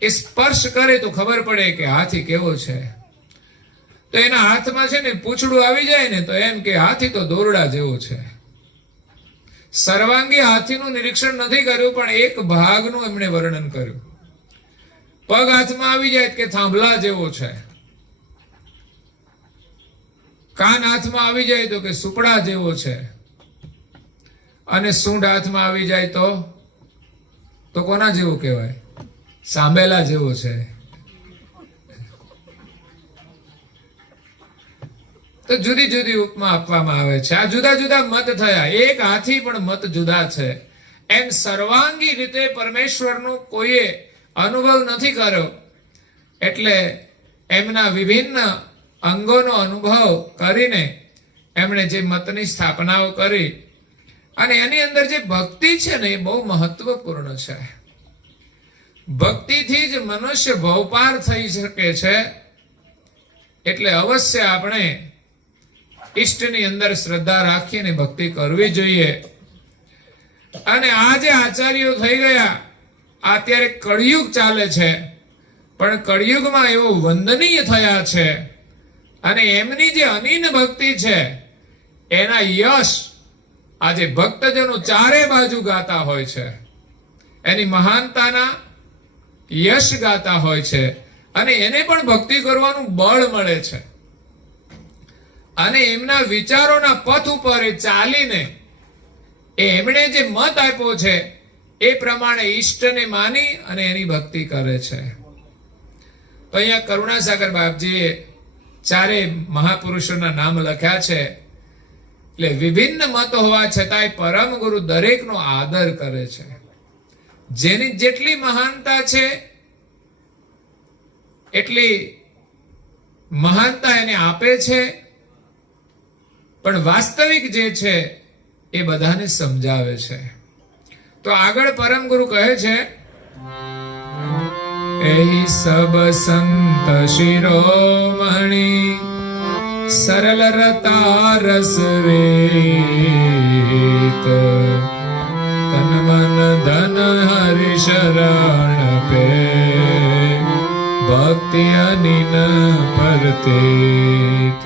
એ સ્પર્શ કરે તો ખબર પડે કે હાથી કેવો છે. તો એના હાથમાં છે ને પૂંછડું આવી જાય ને તો એમ કે હાથી તો દોરડા જેવો છે. સર્વાંગી હાથીનું નિરીક્ષણ નથી કર્યું, પણ એક ભાગનું એમણે વર્ણન કર્યું. પગ હાથમાં આવી જાય કે થાંભલા જેવો છે, કાન હાથમાં આવી જાય તો કે સુપડા જેવો છે, અને સૂંઢ હાથમાં આવી જાય તો કોના જેવો કહેવાય? સાંભેલા જેવો છે. તો જુદી જુદી ઉપમા આપવામાં આવે છે. આ જુદા જુદા મત થયા, એક હાથી પણ મત જુદા છે. એમ સર્વાંગી રીતે પરમેશ્વરનો કોઈએ અનુભવ નથી કર્યો, એટલે એમના વિભિન્ન અંગોનો અનુભવ કરીને એમણે જે મતની સ્થાપનાઓ કરી, અને એની અંદર જે ભક્તિ છે ને એ બહુ મહત્વપૂર્ણ છે. ભક્તિથી જ મનુષ્ય ભવપાર થઈ શકે છે. એટલે અવશ્ય આપણે ઈષ્ટની અંદર શ્રદ્ધા રાખીને ભક્તિ કરવી જોઈએ. અને આ જે આચાર્યો થઈ ગયા, અત્યારે કળિયુગ ચાલે છે, પણ કળિયુગમાં એવો વંદનીય થયા છે, અને એમની જે અનીન ભક્તિ છે એના યશ આજે ભક્તજનો ચારે બાજુ ગાતા હોય છે. એની મહાનતાના યશ ગાતા હોય છે, અને એને પણ ભક્તિ કરવાનું બળ મળે છે. અને એમના વિચારોના પથ ઉપર ચાલીને એમણે જે મત આપ્યો છે એ પ્રમાણે ઈષ્ટને માની અને એની ભક્તિ કરે છે. તો અહીંયા કરુણાસાગર બાપજીએ ચારે મહાપુરુષોના નામ લખ્યા છે. એટલે વિભિન્ન મત હોવા છતાંય પરમ ગુરુ દરેકનો આદર કરે છે. જેની જેટલી મહાનતા છે એટલી મહાનતા એને આપે છે, પણ વાસ્તવિક જે છે એ બધાને સમજાવે છે. તો આગળ પરમ ગુરુ કહે છે, એહી સબ સંત શિરોમણી સરલ રતા રસ રેત તન મન ધન હરિ શરણ પે ભક્તિ અનિન પરતેત.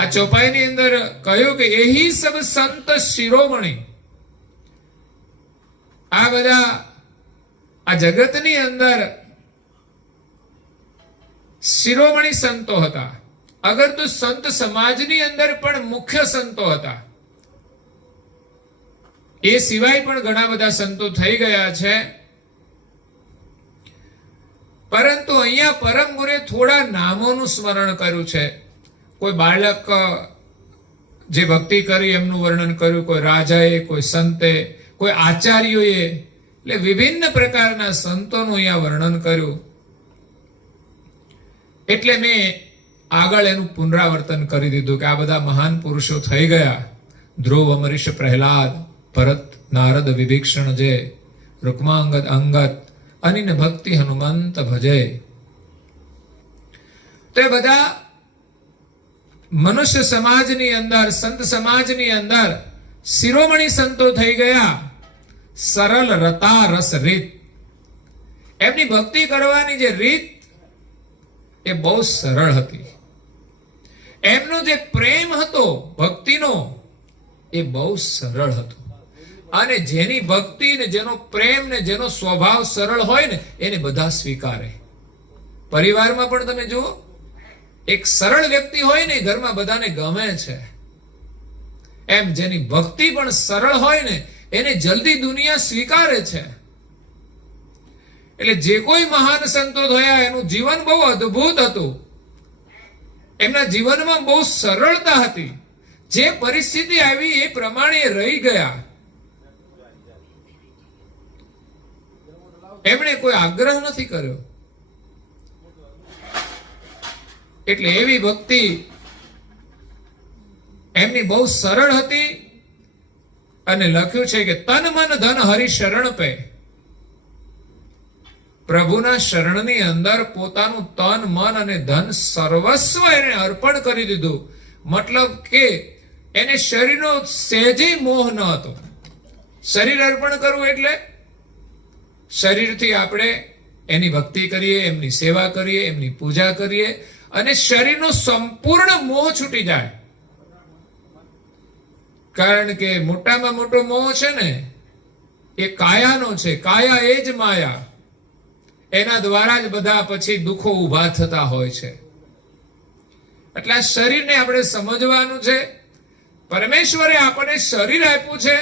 આ ચોપાઈની અંદર કહ્યું કે એહી સબ સંત શિરોમણી. આ બધા આ જગતની અંદર શિરોમણી સંતો હતા. અગર તો સંત સમાજની અંદર પણ મુખ્ય સંતો હતા. એ સિવાય પણ ઘણા બધા સંતો થઈ ગયા છે, પરંતુ અહીંયા પરમ ગુરુએ થોડા નામોનું સ્મરણ કર્યું છે. કોઈ બાળક જે ભક્તિ કરી એમનું વર્ણન કર્યું, કોઈ રાજાએ, કોઈ સંતે, કોઈ આચાર્યોએ, એટલે વિભિન્ન પ્રકારના સંતોનું અહીંયા વર્ણન કર્યું. એટલે મેં આગળ એનું પુનરાવર્તન કરી દીધું કે આ બધા મહાન પુરુષો થઈ ગયા. ધ્રુવ, અમરીશ, પ્રહલાદ, ભરત, નારદ, વિભીષણ, જે રૂકમાંગદ, અંગદ, અનિન ભક્તિ હનુમંત ભજે. તો એ બધા મનુષ્ય સમાજની અંદર, સંત સમાજની અંદર શિરોમણી સંતો થઈ ગયા. સરળ રતા રસ રીત. એમની ભક્તિ કરવાની જે રીત એ બહુ સરળ હતી. એમનો જે પ્રેમ હતો ભક્તિનો એ બહુ સરળ હતો. અને જેની ભક્તિ ને જેનો પ્રેમ ને જેનો સ્વભાવ સરળ હોય ને એને બધા સ્વીકારે. પરિવારમાં પણ તમે જુઓ, એક સરળ વ્યક્તિ હોય ને ઘરમાં બધાને ગમે છે. એમ જેની ભક્તિ પણ સરળ હોય ને એને જલ્દી દુનિયા સ્વીકારે છે. એટલે જે કોઈ મહાન સંતો થયા એનું જીવન બહુ અદ્ભુત હતું. એમના જીવનમાં બહુ સરળતા હતી. જે પરિસ્થિતિ આવી એ પ્રમાણે રહી ગયા. એમણે કોઈ આગ્રહ નથી કર્યો. એટલે એવી ભક્તિ એમની બહુ સરળ હતી. અને લખ્યું છે કે તન મન ધન હરિ શરણ પે. પ્રભુના શરણની અંદર પોતાનું તન, મન અને ધન સર્વસ્વ એને અર્પણ કરી દીધું. મતલબ કે એને શરીરનો સહેજે મોહ ન હતો. શરીર અર્પણ કરવું એટલે શરીરથી આપણે એની ભક્તિ કરીએ, એમની સેવા કરીએ, એમની પૂજા કરીએ અને શરીરનો સંપૂર્ણ મોહ છૂટી જાય. કારણ કે મોટામાં મોટો મોહ છે ને એ કાયાનો છે. કાયા એ જ માયા. એના દ્વારા જ બધા પછી દુઃખો ઊભા થતા હોય છે. એટલે આ શરીરને આપણે સમજવાનું છે. પરમેશ્વરે આપણને શરીર આપ્યું છે,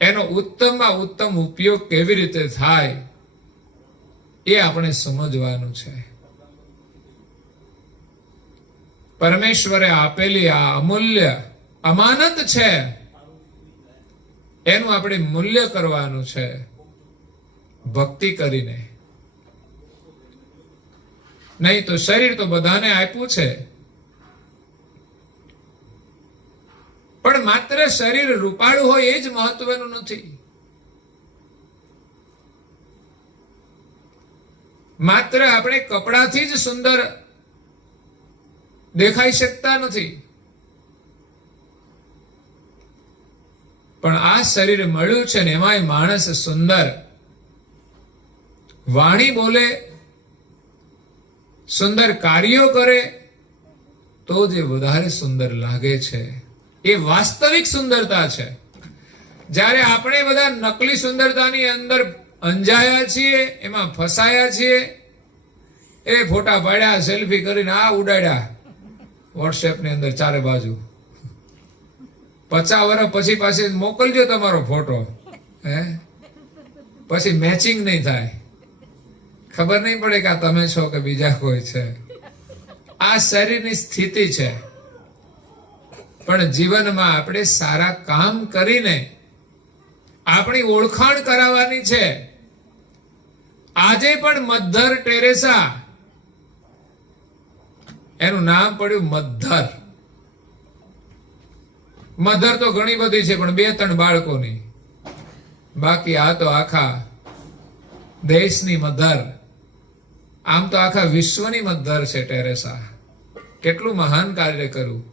એનો ઉત્તમમાં ઉત્તમ ઉપયોગ કેવી રીતે થાય એ આપણે સમજવાનું છે. પરમેશ્વરે આપેલી આ અમૂલ્ય અમાનત છે, એનું આપણે મૂલ્ય કરવાનું છે ભક્તિ કરીને. નહીં તો શરીર તો બધાને આપ્યું છે, પણ માત્ર શરીર રૂપાળું હોય એ જ મહત્વનું નથી. માત્ર આપણે કપડાથી જ સુંદર દેખાઈ શકતા નથી, પણ આ શરીર મળ્યું છે ને એમાંય માણસ સુંદર વાણી બોલે, સુંદર કાર્યો કરે તો જે વધારે સુંદર લાગે છે એ વાસ્તવિક સુંદરતા છે. જ્યારે આપણે બધા નકલી સુંદરતાની અંદર અંજાયા છીએ, એમાં ફસાયા છીએ, એ ફોટા પાડ્યા, સેલ્ફી કરીને આ ઉડાડ્યા વોટ્સએપ ની અંદર ચારે બાજુ, 50 વર્ષ પછી પાછી મોકલજો તમારો ફોટો, હે, પછી મેચિંગ નહીં થાય, ખબર નહીં પડે કે આ તમે છો કે બીજા કોઈ છે. આ શરીરની સ્થિતિ છે. પણ જીવનમાં આપણે સારા કામ કરીને આપણી ઓળખાણ કરાવવાની છે. આજે પણ મધર ટેરેસા, એનું નામ પડ્યું મધર. મધર તો ઘણી બધી છે, પણ 2-3 બાળકોની. બાકી આ તો આખા દેશની મધર, આમ તો આખા વિશ્વની મધર છે ટેરેસા. કેટલું મહાન કાર્ય કર્યું.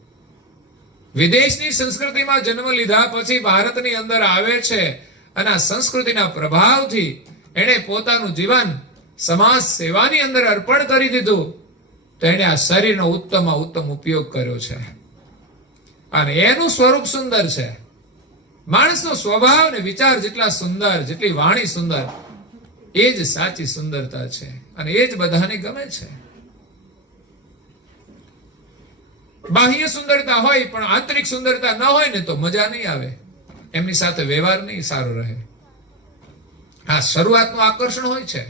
વિદેશની સંસ્કૃતિમાં જન્મ લીધા પછી ભારતની અંદર આવે છે અને આ સંસ્કૃતિના પ્રભાવથી એણે પોતાનું જીવન સમાજ સેવાની અંદર અર્પણ કરી દીધું. તો એણે આ શરીરનો ઉત્તમમાં ઉત્તમ ઉપયોગ કર્યો છે અને એનું સ્વરૂપ સુંદર છે. માણસનો સ્વભાવ ને વિચાર જેટલા સુંદર, જેટલી વાણી સુંદર, એ જ સાચી સુંદરતા છે અને એ જ બધાને ગમે છે. બાહ્ય સુંદરતા હોય પણ આંતરિક સુંદરતા ન હોય ને તો મજા નહીં આવે, એમની સાથે વ્યવહાર નહીં સારો રહે. હા, શરૂઆતનું આકર્ષણ હોય છે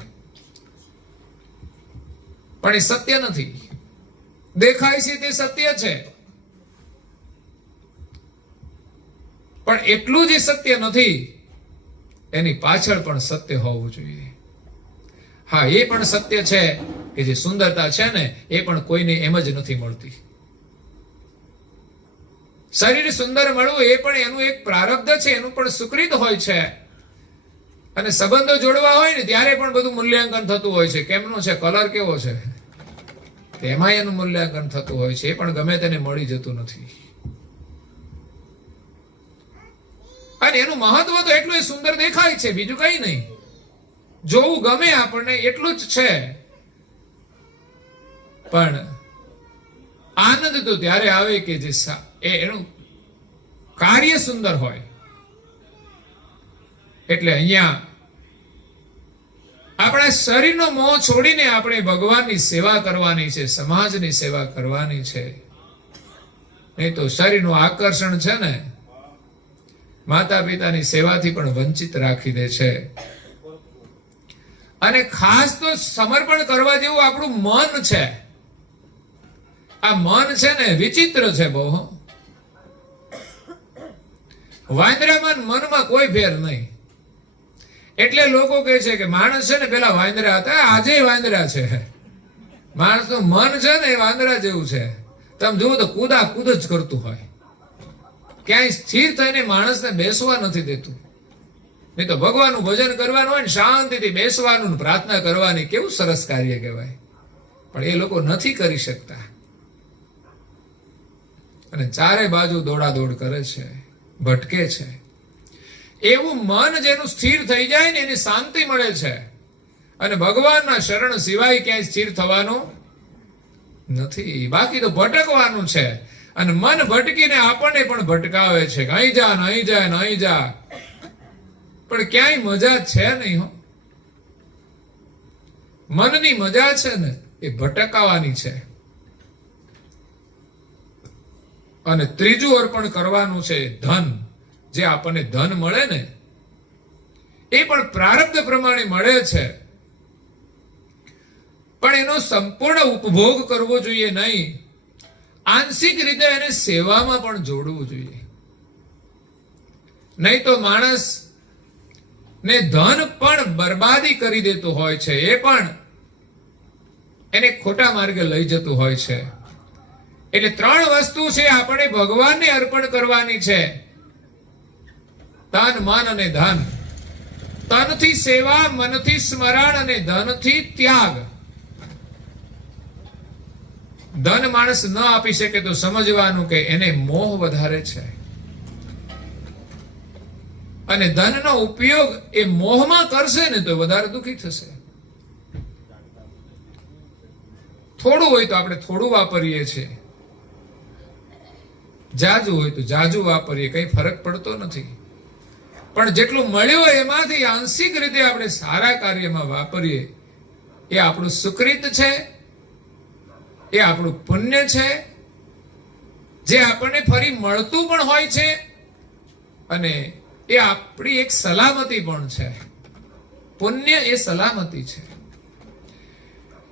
પણ એ સત્ય નથી. દેખાય છે તે સત્ય છે પણ એટલું જ સત્ય નથી, એની પાછળ પણ સત્ય હોવું જોઈએ. હા, એ પણ સત્ય છે કે જે સુંદરતા છે ને એ પણ કોઈને એમ જ નથી મળતી. શરીર સુંદર મળવું એ પણ એનું એક પ્રારબ્ધ છે, એનું પણ સુકૃત હોય છે. અને સંબંધો જોડવા હોય ને ત્યારે પણ બધું મૂલ્યાંકન થતું હોય છે. કેમનું છે, કલર કેવો છે, તેમાં એનું મૂલ્યાંકન થતું હોય છે. એ પણ ગમે તેને મળી જતું નથી. અને એનું મહત્વ તો એટલું એ સુંદર દેખાય છે, બીજું કઈ નહીં. જોવું ગમે આપણને એટલું જ છે. પણ આનંદ તો ત્યારે આવે કે જે એનું કાર્ય સુંદર હોય. એટલે અહીંયા આપણા શરીરનો મોહ છોડીને આપણે ભગવાનની સેવા કરવાની છે, સમાજની સેવા કરવાની છે. નહીં તો શરીરનું આકર્ષણ છે ને માતા પિતાની સેવાથી પણ વંચિત રાખી દે છે. અને ખાસ તો સમર્પણ કરવા જેવું આપણું મન છે. આ મન છે ને વિચિત્ર છે બહુ. વાંદરામાં મનમાં કોઈ ફેર નહીં. એટલે લોકો કહે છે કે માણસ છે ને પેલા વાંદરા હતા, આજે વાંદરા છે. માણસનું મન છે ને એ વાંદરા જેવું છે. તમે જુઓ તો કૂદા કૂદ જ કરતું હોય, ક્યાંય સ્થિર થઈને માણસને બેસવા નથી દેતું. નહીં તો ભગવાનનું ભજન કરવાનું હોય ને શાંતિથી બેસવાનું, પ્રાર્થના કરવાની, કેવું સરસ કાર્ય કહેવાય. પણ એ લોકો નથી કરી શકતા અને ચારે બાજુ દોડાદોડ કરે છે, ભટકે છે. એવું મન જેનું સ્થિર થઈ જાય ને એની શાંતિ મળે છે. અને ભગવાનના શરણ સિવાય ક્યાંય સ્થિર થવાનું નથી. બાકી તો ભટકવાનું છે. અને મન ભટકીને આપણને પણ ભટકાવે છે કે અહીં જા ને અહીં જા ને અહીં જા, પણ ક્યાંય મજા છે નહીં. હો, મનની મજા છે ને એ ભટકાવાની છે. અને ત્રીજું અર્પણ કરવાનું છે ધન. જે આપણને ધન મળે ને એ પણ પ્રારબ્ધ પ્રમાણે મળે છે, પણ એનો સંપૂર્ણ ઉપભોગ કરવો જોઈએ નહીં. આંશિક રીતે એને સેવામાં પણ જોડવું જોઈએ. નહીં તો માણસ ને ધન પણ બરબાદી કરી દેતું હોય છે, એ પણ એને ખોટા માર્ગે લઈ જતું હોય છે. એટલે 3 વસ્તુ છે આપણે ભગવાનને અર્પણ કરવાની છે: તન, મન અને ધન. તનથી સેવા, મનથી સ્મરણ અને ધનથી ત્યાગ. ધન માણસ ન આપી શકે તો સમજવાનું કે એને મોહ વધારે છે. અને ધનનો ઉપયોગ એ મોહમાં કરશે ને તો વધારે દુઃખી થશે. થોડું હોય તો આપણે થોડું વાપરીએ છીએ, જાજુ હોય તો જાજુ વાપરીએ, કઈ ફરક પડતો નથી. પણ જેટલું મળ્યું હોય એમાંથી આંશિક રીતે આપણે સારા કાર્યમાં વાપરીએ, એ આપણું સુકૃત છે, એ આપણું પુણ્ય છે, જે આપણને ફરી મળતું પણ હોય છે અને એ આપણી એક સલામતી પણ છે. પુણ્ય એ સલામતી છે.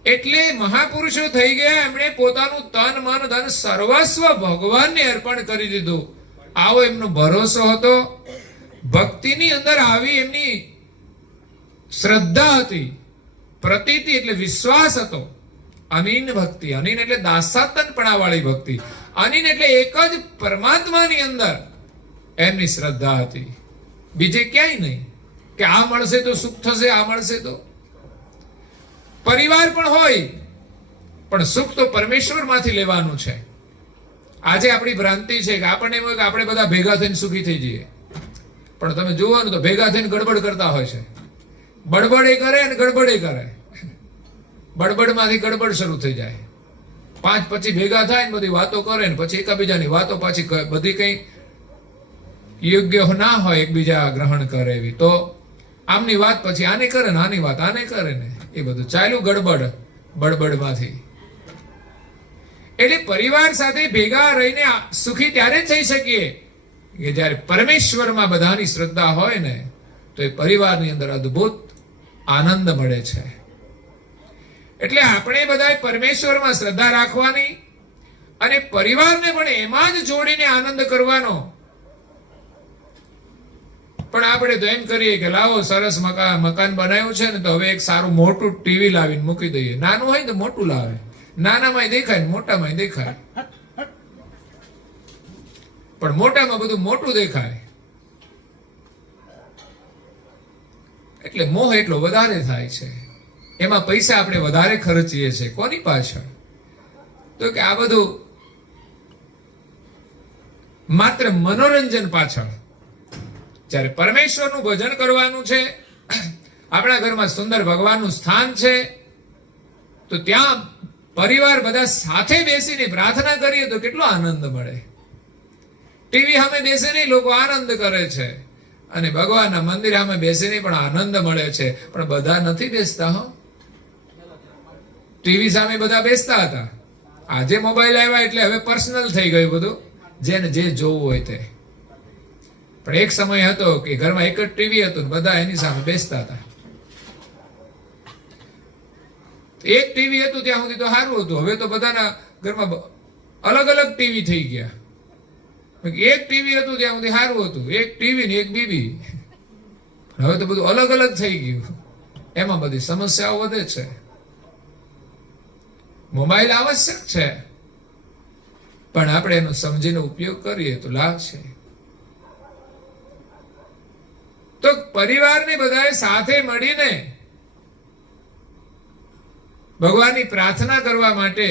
એટલે મહાપુરુષો થઈ ગયા, એમણે પોતાનું તન મન ધન સર્વસ્વ ભગવાનને અર્પણ કરી દીધું. આવો એમનો ભરોસો હતો. ભક્તિની અંદર આવી એમની શ્રદ્ધા હતી, પ્રતીતિ એટલે વિશ્વાસ હતો. અનીન ભક્તિ, અનીન એટલે દાસાતનપણા વાળી ભક્તિ, અનીન એટલે એક જ પરમાત્માની અંદર એમની શ્રદ્ધા હતી, બીજે ક્યાંય નહીં. કે આ મળશે તો સુખ થશે, આ મળશે તો. પરિવાર પણ હોય, પણ સુખ તો પરમેશ્વરમાંથી લેવાનું છે. આજે આપણી ભ્રાંતિ છે કે આપણને એમ હોય કે આપણે બધા ભેગા થઈને સુખી થઈ જઈએ, પણ તમે જોવાનું તો ભેગા થઈને ગડબડ કરતા હોય છે. બડબડ એ કરે અને ગડબડ એ કરે. બડબડમાંથી ગડબડ શરૂ થઈ જાય. 5 પછી ભેગા થાય ને બધી વાતો કરે ને પછી એકબીજાની વાતો પાછી બધી કઈ યોગ્ય ના હોય, એકબીજા ગ્રહણ કરે એવી, તો આમની વાત પછી આને કરે ને આની વાત આને કરે ને એ બધું ચાલ્યું ગડબડ બડબડમાંથી. એટલે પરિવાર સાથે ભેગા રહીને સુખી ત્યારે જ થઈ શકીએ કે જ્યારે પરમેશ્વરમાં બધાની શ્રદ્ધા હોય ને, તો એ પરિવારની અંદર અદ્ભુત આનંદ મળે છે. એટલે આપણે બધા પરમેશ્વરમાં શ્રદ્ધા રાખવાની અને પરિવારને પણ એમાં જ જોડીને આનંદ કરવાનો. પણ આપણે તો એમ કરીએ કે લાવો સરસ મકાન બનાવ્યું છે ને, તો હવે એક સારું મોટું ટીવી લાવીને મૂકી દઈએ. નાનું હોય ને તો મોટું લાવે, નાનામાં દેખાય ને મોટામાં દેખાય, પણ મોટામાં બધું મોટું દેખાય. એટલે મોહ એટલો વધારે થાય છે. એમાં પૈસા આપણે વધારે ખર્ચીએ છીએ. કોની પાછળ? તો કે આ બધું માત્ર મનોરંજન પાછળ. જ્યારે પરમેશ્વરનું ભજન કરવાનું છે, આપણા ઘરમાં સુંદર ભગવાનનું સ્થાન છે, તો ત્યાં પરિવાર બધા સાથે બેસીને પ્રાર્થના કરીએ તો કેટલો આનંદ મળે. ટીવી સામે બેસીને લોકો આનંદ કરે છે અને ભગવાનના મંદિર સામે બેસીને પણ આનંદ મળે છે. પણ બધા નથી બેસતા. હો, ટીવી સામે બધા બેસતા હતા. આજે મોબાઈલ આવ્યા એટલે હવે પર્સનલ થઈ ગયું બધું, જેને જે જોવું હોય તે. પણ એક સમય હતો કે ઘરમાં એક જ ટીવી હતું, બધા એની સામે બેસતા હતા. એક ટીવી હતું ત્યાં સુધી તો સારું હતું. હવે તો બધાના ઘરમાં અલગ અલગ ટીવી થઈ ગયા. એક ટીવી હતું ત્યાં સુધી સારું હતું, એક ટીવી ને એક બીબી. હવે તો બધું અલગ અલગ થઈ ગયું. એમાં બધી સમસ્યાઓ વધે છે. મોબાઈલ આવશ્યક છે, પણ આપણે એનો સમજીને ઉપયોગ કરીએ તો લાભ છે. તો પરિવારને બધાએ સાથે મળીને ભગવાનની પ્રાર્થના કરવા માટે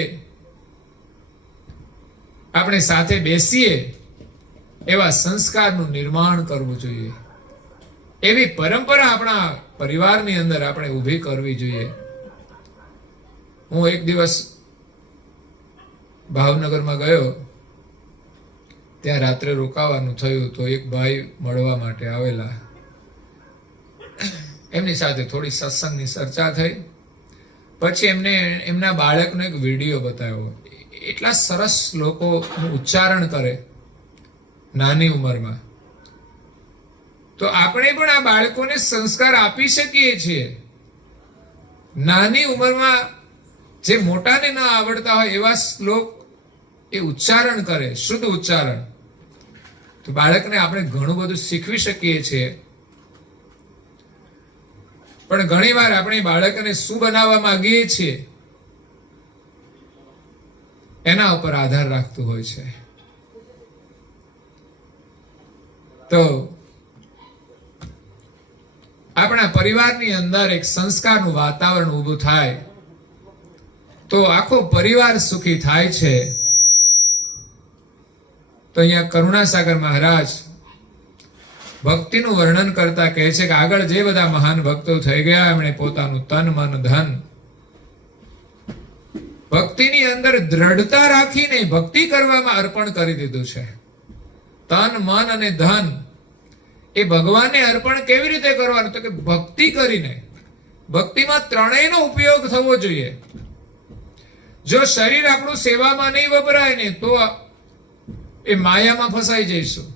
આપણે સાથે બેસીએ, એવા સંસ્કારનું નિર્માણ કરવું જોઈએ. એવી પરંપરા આપણા પરિવારની અંદર આપણે ઊભી કરવી જોઈએ. હું એક દિવસ ભાવનગરમાં ગયો, ત્યાં રાત્રે રોકાવાનું થયું, તો એક ભાઈ મળવા માટે આવેલા. એમની સાથે થોડી સત્સંગની ચર્ચા થઈ. પછી એમને એમના બાળકનો એક વિડીયો બતાવ્યો. એટલા સરસ શ્લોકોનું ઉચ્ચારણ કરે નાની ઉંમરમાં. તો આપણે પણ આ બાળકોને સંસ્કાર આપી શકીએ છીએ. નાની ઉંમરમાં જે મોટાને ન આવડતા હોય એવા શ્લોક એ ઉચ્ચારણ કરે, શુદ્ધ ઉચ્ચારણ. તો બાળકને આપણે ઘણું બધું શીખવી શકીએ છીએ. પણ ઘણી વાર આપણે બાળકને શું બનાવવા માંગીએ છીએ એના ઉપર આધાર રાખતું હોય છે. તો આપણા પરિવારની અંદર એક સંસ્કારનું વાતાવરણ ઊભું થાય તો આખો પરિવાર સુખી થાય છે. તો અહીંયા કરુણાસાગર મહારાજ ભક્તિનું વર્ણન કરતા કહે છે કે આગળ જે બધા મહાન ભક્તો થઈ ગયા, એમણે પોતાનું તન મન ધન ભક્તિની અંદર દ્રઢતા રાખીને ભક્તિ કરવામાં અર્પણ કરી દીધું છે. તન મન અને ધન એ ભગવાનને અર્પણ કેવી રીતે કરવાનું? તો કે ભક્તિ કરીને. ભક્તિમાં ત્રણેયનો ઉપયોગ થવો જોઈએ. જો શરીર આપણું સેવામાં નહીં વપરાય ને, તો એ માયામાં ફસાઈ જઈશું.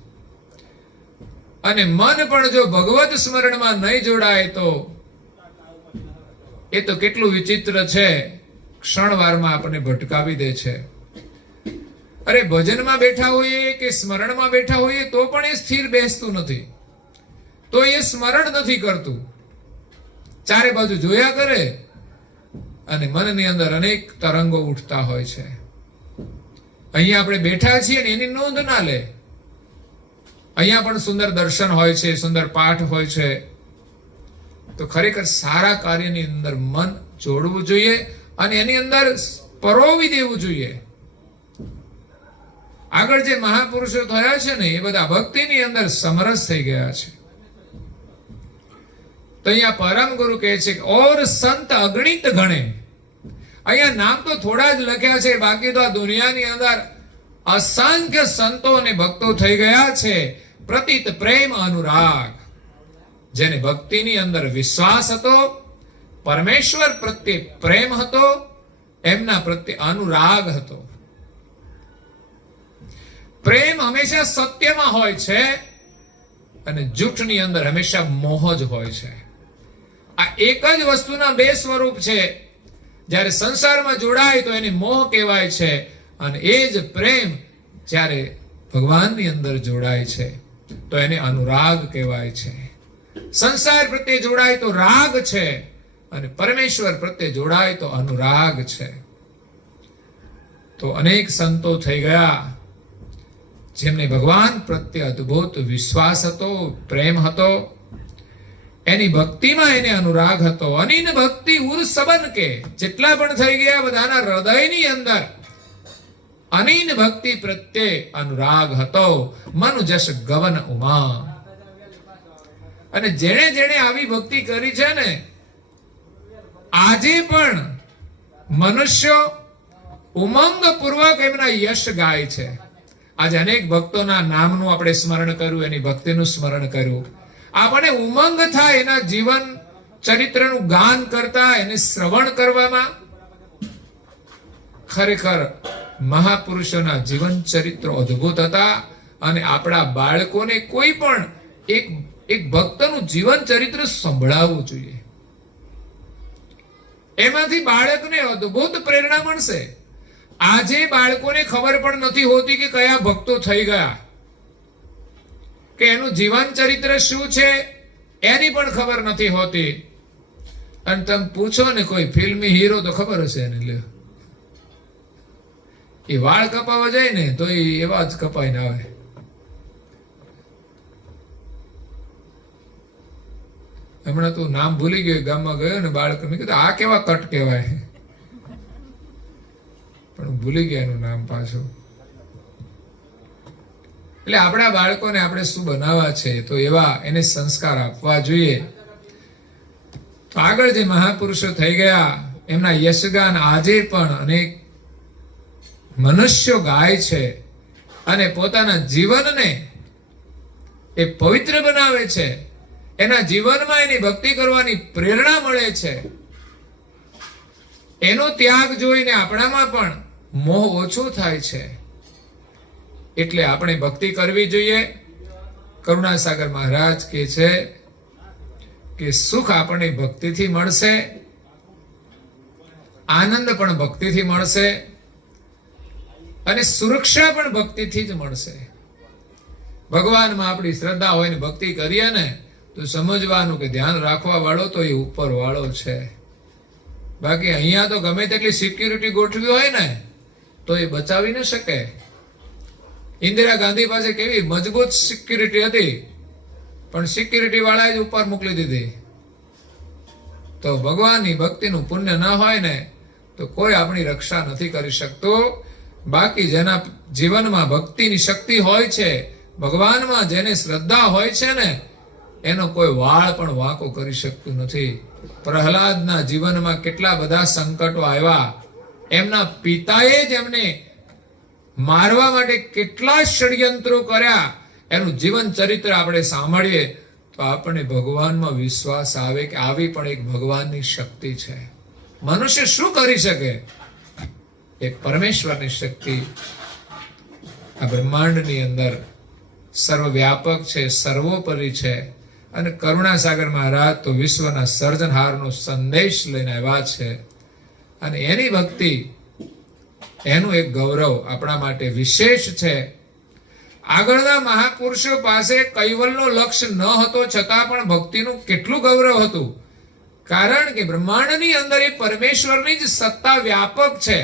અને મન પણ જો ભગવત સ્મરણમાં નહીં જોડાય તો એ તો કેટલું વિચિત્ર છે, ક્ષણવારમાં આપણને ભટકાવી દે છે. અરે ભજનમાં બેઠા હોઈએ કે સ્મરણમાં બેઠા હોઈએ તો પણ એ સ્થિર બેસતું નથી, તો એ સ્મરણ નથી કરતું, ચારે બાજુ જોયા કરે અને મનની અંદર અનેક તરંગો ઉઠતા હોય છે. અહીંયા આપણે બેઠા છીએ ને એની નોંધ ના લે. અહીંયા પણ સુંદર દર્શન હોય છે, સુંદર પાઠ હોય છે, તો ખરેખર સારા કાર્યની અંદર મન જોડવું જોઈએ અને એની અંદર પરોવી દેવું જોઈએ. આગળ જે મહાપુરુષો થયા છે ને એ બધા ભક્તિની અંદર સમરસ થઈ ગયા છે. તો અહીંયા પરમ ગુરુ કહે છે કે ઓર સંત અગણિત ગણે. અહીંયા નામ તો થોડા જ લખ્યા છે, બાકી તો આ દુનિયાની અંદર અસંખ્ય સંતો અને ભક્તો થઈ ગયા છે. પ્રતીત પ્રેમ અનુરાગ, જેને ભક્તિની અંદર વિશ્વાસ હતો, પરમેશ્વર પ્રત્યે પ્રેમ હતો, એમના પ્રત્યે અનુરાગ હતો. પ્રેમ હંમેશા સત્યમાં હોય છે અને જૂઠની અંદર હંમેશા મોહ જ હોય છે. આ એક જ વસ્તુના બે સ્વરૂપ છે. જ્યારે સંસારમાં જોડાય તો એને મોહ કહેવાય છે અને એ જ પ્રેમ જ્યારે ભગવાનની અંદર જોડાય છે તો એને અનુરાગ કહેવાય છે. સંસાર પ્રત્યે જોડાય તો રાગ છે અને પરમેશ્વર પ્રત્યે જોડાય તો અનુરાગ છે. તો અનેક સંતો થઈ ગયા જેમને ભગવાન પ્રત્યે અદ્ભુત વિશ્વાસ હતો, પ્રેમ હતો, એની ભક્તિમાં એને અનુરાગ હતો. અનિન ભક્તિ ઉર સબન કે, જેટલા પણ થઈ ગયા બધાના હૃદયની અંદર અનિન ભક્તિ પ્રત્યે અનુરાગ હતો. મન જશ ગવન ઉમા. અને જેણે જેણે આવી ભક્તિ કરી છે ને, આજે પણ મનુષ્યો ઉમંગ પૂર્વક એમના યશ ગાય છે. આજે અનેક ભક્તોના નામનું આપણે સ્મરણ કર્યું, એની ભક્તિનું સ્મરણ કર્યું. આપણે ઉમંગ થાય એના જીવન ચરિત્રનું ગાન કરતા, એને શ્રવણ કરવામાં. ખરેખર મહાપુરુષોના જીવન ચરિત્રો અદ્ભુત હતા અને આપણા બાળકોને કોઈ પણ એક ભક્તનું જીવન ચરિત્ર સંભળાવવું જોઈએ. એમાંથી બાળકને અદ્ભુત પ્રેરણા મળશે. આજે બાળકોને ખબર પણ નથી હોતી કે કયા ભક્તો થઈ ગયા, કે એનું જીવન ચરિત્ર શું છે એની પણ ખબર નથી હોતી. અને તમે પૂછો ને કોઈ ફિલ્મી હીરો તો ખબર હશે એને. લ્યો, એ વાળ કપાવા જાય ને તો એ એવા જ કપાઈને આવે. હમણાં તું નામ ભૂલી ગયો, ગામમાં ગયો ને બાળક, મેં કીધું આ કેવા કટ કહેવાય, પણ ભૂલી ગયા એનું નામ પાછું. એટલે આપણા બાળકોને આપણે શું બનાવવા છે તો એવા એને સંસ્કાર આપવા જોઈએ. તો આગળ જે મહાપુરુષો થઈ ગયા એમના યશગાન આજે પણ અનેક મનુષ્યો ગાય છે અને પોતાના જીવનને એ પવિત્ર બનાવે છે. એના જીવનમાં એની ભક્તિ કરવાની પ્રેરણા મળે છે. એનો ત્યાગ જોઈને આપણામાં પણ મોહ ઓછો થાય છે. એટલે આપણે ભક્તિ કરવી જોઈએ. કરુણાસાગર મહારાજ કહે છે કે સુખ આપણને ભક્તિથી મળશે, આનંદ પણ ભક્તિથી મળશે અને સુરક્ષા પણ ભક્તિથી જ મળશે. ભગવાનમાં આપણી શ્રદ્ધા હોય ને ભક્તિ કરીએ ને તો સમજવાનું કે ધ્યાન રાખવા વાળો તો એ ઉપર વાળો છે. બાકી અહીંયા તો ગમે તેટલી સિક્યુરિટી ગોઠવી હોય ને તો એ બચાવી ન શકે. ઇન્દિરા ગાંધી પાસે કેવી મજબૂત સિક્યુરિટી હતી, પણ સિક્યુરિટી વાળાએ જ ઉપર મોકલી દીધી. તો ભગવાનની ભક્તિનું પુણ્ય ન હોય ને તો કોઈ આપણી રક્ષા નથી કરી શકતું. બાકી જેના જીવનમાં ભક્તિની શક્તિ હોય છે, ભગવાનમાં જેને શ્રદ્ધા હોય છે ને, એનો કોઈ વાળ પણ વાંકો કરી શકતું નથી. પ્રહલાદના જીવનમાં કેટલા બધા સંકટો આવ્યા. એમના પિતાએ જ એમને મારવા માટે કેટલા ષડયંત્રો કર્યા. એનું જીવન ચરિત્ર આપણે સાંભળીએ તો આપણને ભગવાનમાં વિશ્વાસ આવે કે આવી પણ એક ભગવાનની શક્તિ છે. મનુષ્ય શું કરી શકે? એક પરમેશ્વરની શક્તિ આ બ્રહ્માંડની અંદર સર્વવ્યાપક છે, સર્વોપરી છે. અને કરુણાસાગર મહારાજ તો વિશ્વના સર્જનહારનો સંદેશ લઈને આવ્યા છે. અને એની ભક્તિ, એનું એક ગૌરવ આપણા માટે વિશેષ છે. આગળના મહાપુરુષો પાસે કૈવલ્યનો લક્ષ્ય ન હતો, છતાં પણ ભક્તિનું કેટલું ગૌરવ હતું. કારણ કે બ્રહ્માંડની અંદર એ પરમેશ્વરની જ સત્તા વ્યાપક છે.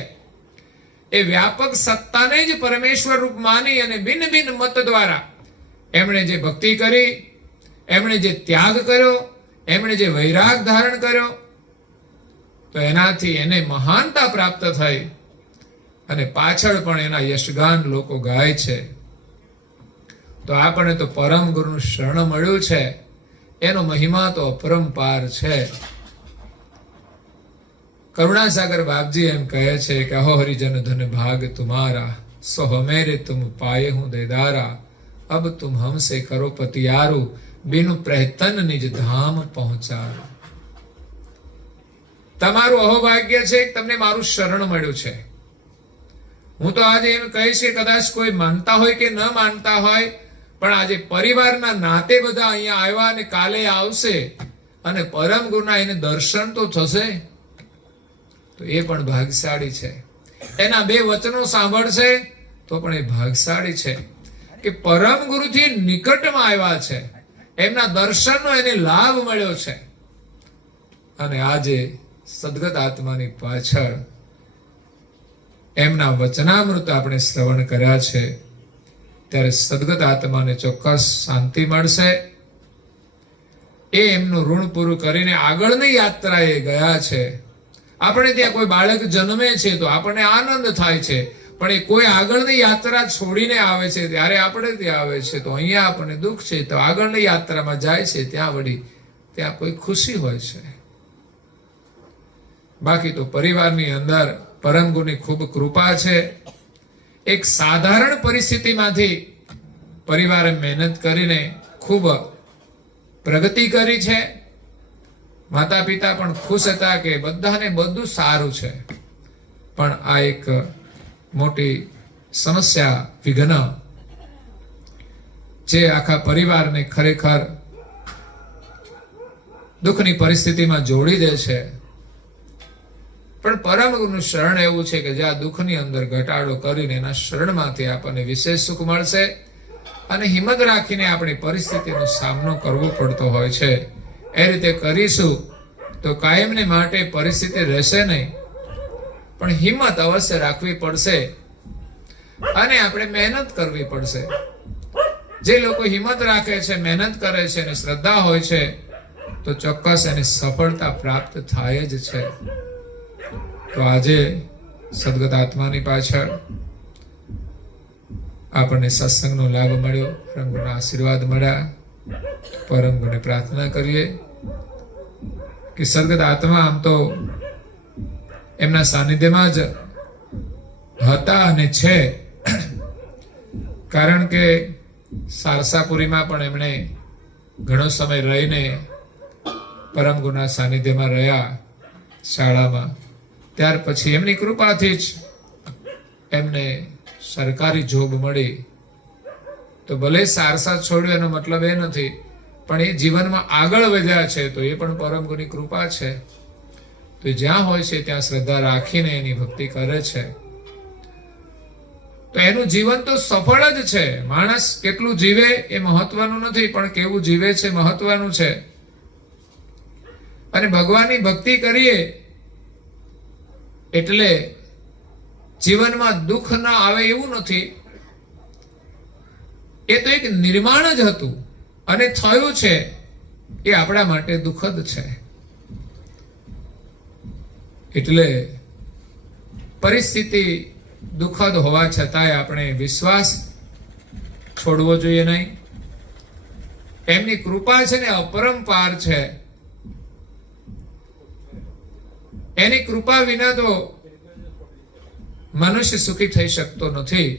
એ વ્યાપક સત્તાને જ પરમેશ્વર રૂપ માની અને ભિન્ન ભિન્ન મત દ્વારા એમણે જે ભક્તિ કરી, એમણે જે ત્યાગ કર્યો, એમણે જે વૈરાગ ધારણ કર્યો, તો એનાથી એને મહાનતા પ્રાપ્ત થઈ. અને પાછળ પણ એના યશગાન લોકો ગાય છે. તો આપણે તો પરમ ગુરુનું શરણ મળ્યું છે, એનો મહિમા તો અપરંપાર છે. કરુણાસાગર બાપજી એમ કહે છે કે અહો હરિજન ધન ભાગ તુમારા, સો હમેરે તુમ પાયે હું દેદારા, અબ તુમ હમસે કરો પતિયારું, બિनु પ્રયતન નિજ ધામ પહોંચારું. તમારું અહોભાગ્ય છે કે તમને મારું શરણ મળ્યું છે. હું તો આજે એમ કહીશ કે કદાચ કોઈ માનતા હોય કે ન માનતા હોય, પણ આજે પરિવારના નાતે બધા અહીંયા આવ્યા અને કાલે આવશે અને પરમ ગુરુના એને દર્શન તો થશે, તો એ પણ ભાગશાળી છે. એના બે વચનો સાંભળશે તો પણ એ ભાગશાળી છે કે પરમ ગુરુથી નિકટમાં આવ્યા છે, એમના દર્શનનો એને લાભ મળ્યો છે. અને આજે સદગત આત્માની પાછળ એમના વચનામૃત આપણે શ્રવણ કર્યા છે, ત્યારે સદગત આત્માને ચોક્કસ શાંતિ મળશે. એ એમનું ઋણ પૂરું કરીને આગળની યાત્રાએ ગયા છે. આપણે ત્યાં કોઈ બાળક જન્મે છે તો આપણને આનંદ થાય છે, પણ એ કોઈ આગળની યાત્રા છોડીને આવે છે ત્યારે આપણે ત્યાં આવે છે તો અહીંયા આપણને દુઃખ છે. તો આગળની યાત્રામાં જાય છે ત્યાં વળી ત્યાં કોઈ ખુશી હોય છે. બાકી તો પરિવારની અંદર પરમ ગુરુની ખૂબ કૃપા છે. એક સાધારણ પરિસ્થિતિમાંથી પરિવારે મહેનત કરીને ખૂબ પ્રગતિ કરી છે. માતા પિતા પણ ખુશ હતા કે બધાને બધું સારું છે, પણ આ એક મોટી સમસ્યા, વિઘ્ન, જે આખા પરિવારને ખરેખર દુઃખની પરિસ્થિતિમાં જોડી દે છે. પણ પરમ ગુરુનું શરણ એવું છે કે જ્યાં દુઃખની અંદર ઘટાડો કરીને એના શરણમાંથી આપણને વિશેષ સુખ મળશે. અને હિંમત રાખીને આપણી પરિસ્થિતિનો સામનો કરવો પડતો હોય છે. એ રીતે કરીશું તો કાયમને માટે પરિસ્થિતિ રહેશે નહીં, પણ હિંમત અવશ્ય રાખવી પડશે અને આપણે મહેનત કરવી પડશે. જે લોકો હિંમત રાખે છે, મહેનત કરે છે અને શ્રદ્ધા હોય છે તો ચોક્કસ એને સફળતા પ્રાપ્ત થાય જ છે. તો આજે સદગત આત્માની પાછળ આપણને સત્સંગનો લાભ મળ્યો, પરમ ગુરુના આશીર્વાદ મળ્યા. પરમ ગુરુને પ્રાર્થના કરીએ કે સદગત આત્મા આમ તો એમના સાનિધ્યમાં જ હતા અને છે, કારણ કે સારસાપુરીમાં પણ એમણે ઘણો સમય રહીને પરમ ગુરુના સાનિધ્યમાં રહ્યા શાળામાં. ત્યાર પછી એમની કૃપાથી જ એમને સરકારી જોબ મળી. તો ભલે સારસા છોડ્યો એનો મતલબ એ નથી, પણ એ જીવનમાં આગળ વધ્યા છે તો એ પણ પરમ ગુરુની કૃપા છે. તો જ્યાં હોય છે ત્યાં શ્રદ્ધા રાખીને એની ભક્તિ કરે છે તો એનું જીવન તો સફળ જ છે. માણસ કેટલું જીવે એ મહત્વનું નથી, પણ કેવું જીવે છે મહત્વનું છે. અને ભગવાનની ભક્તિ કરીએ એટલે જીવનમાં દુઃખ ન આવે એવું નથી. એ તો એક નિર્માણ જ હતું અને થયું છે, એ આપણા માટે દુઃખદ છે. એટલે પરિસ્થિતિ દુઃખદ હોવા છતાંય આપણે વિશ્વાસ છોડવો જોઈએ નહીં. એમની કૃપા છે ને અપરંપાર છે. એની કૃપા વિના તો મનુષ્ય સુખી થઈ શકતો નથી.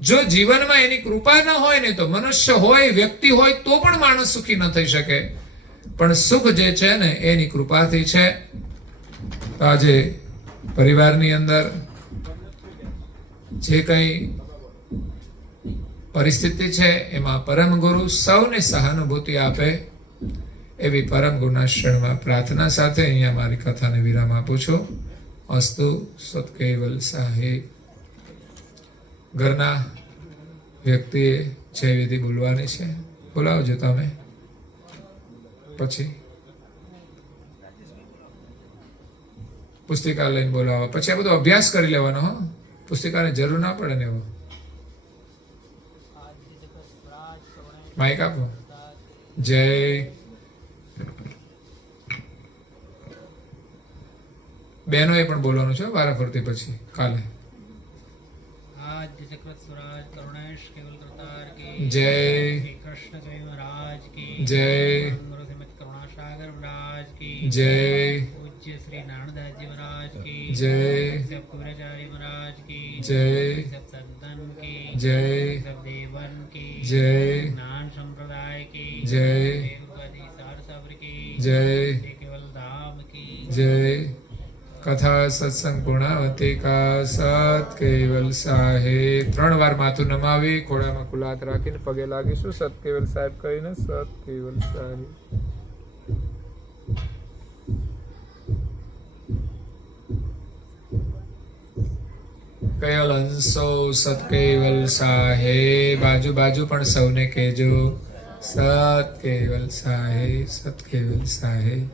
જો જીવનમાં એની કૃપા ન હોય ને તો મનુષ્ય હોય, વ્યક્તિ હોય તો પણ માણસ સુખી ન થઈ શકે. પણ સુખ જે છે ને એની કૃપાથી છે. આજે પરિવારની અંદર જે કંઈ પરિસ્થિતિ છે એમાં પરમ ગુરુ સૌને સહાનુભૂતિ આપે એવી પરમ ગુરુના શરણમાં પ્રાર્થના સાથે અહીંયા મારી કથાને વિરામ આપું છું. અસ્તુ સત્કેવલ સાહેબ. ઘરના વ્યક્તિએ જય વિધિ બોલવાની છે, બોલાવજો તમે. પછી પુસ્તિકા લઈને બોલાવો. પછી આ બધો અભ્યાસ કરી લેવાનો. હો, પુસ્તિકાની જરૂર ના પડે ને એવો. માઇક આપો. જય બહેનોએ પણ બોલવાનું છે વારા ફરતી પછી કાલે. જય કૃષ્ણ જય મહારાજ કી જય શ્રીમદ કરુણાસાગર મહારાજ કી જય પૂજ્ય શ્રી નારાયણદાસજી મહારાજ કી જય સબ કુબરાચાર્ય મહારાજ કી જય સબ સંતન કી જય સબ દેવન કી જય જ્ઞાન સંપ્રદાય કી જય દેવગતિ સારસબ્ર કી જય શ્રી કેવલ ધામ કી જય. કથા સત્સંગ પૂર્ણાવતી કા સત કેવલ સાહેબ. 3 વાર માથું નમાવી ખોડામાં ખુલ્લા હાથ રાખીને પગે લાગીશું. સત કેવલ સાહેબ કહીને સત કેવલ સાહેબ. કયો અંશો સત કેવલ સાહેબ. બાજુ બાજુ પણ સૌને કહેજો સત કેવલ સાહેબ, સત કેવલ સાહેબ.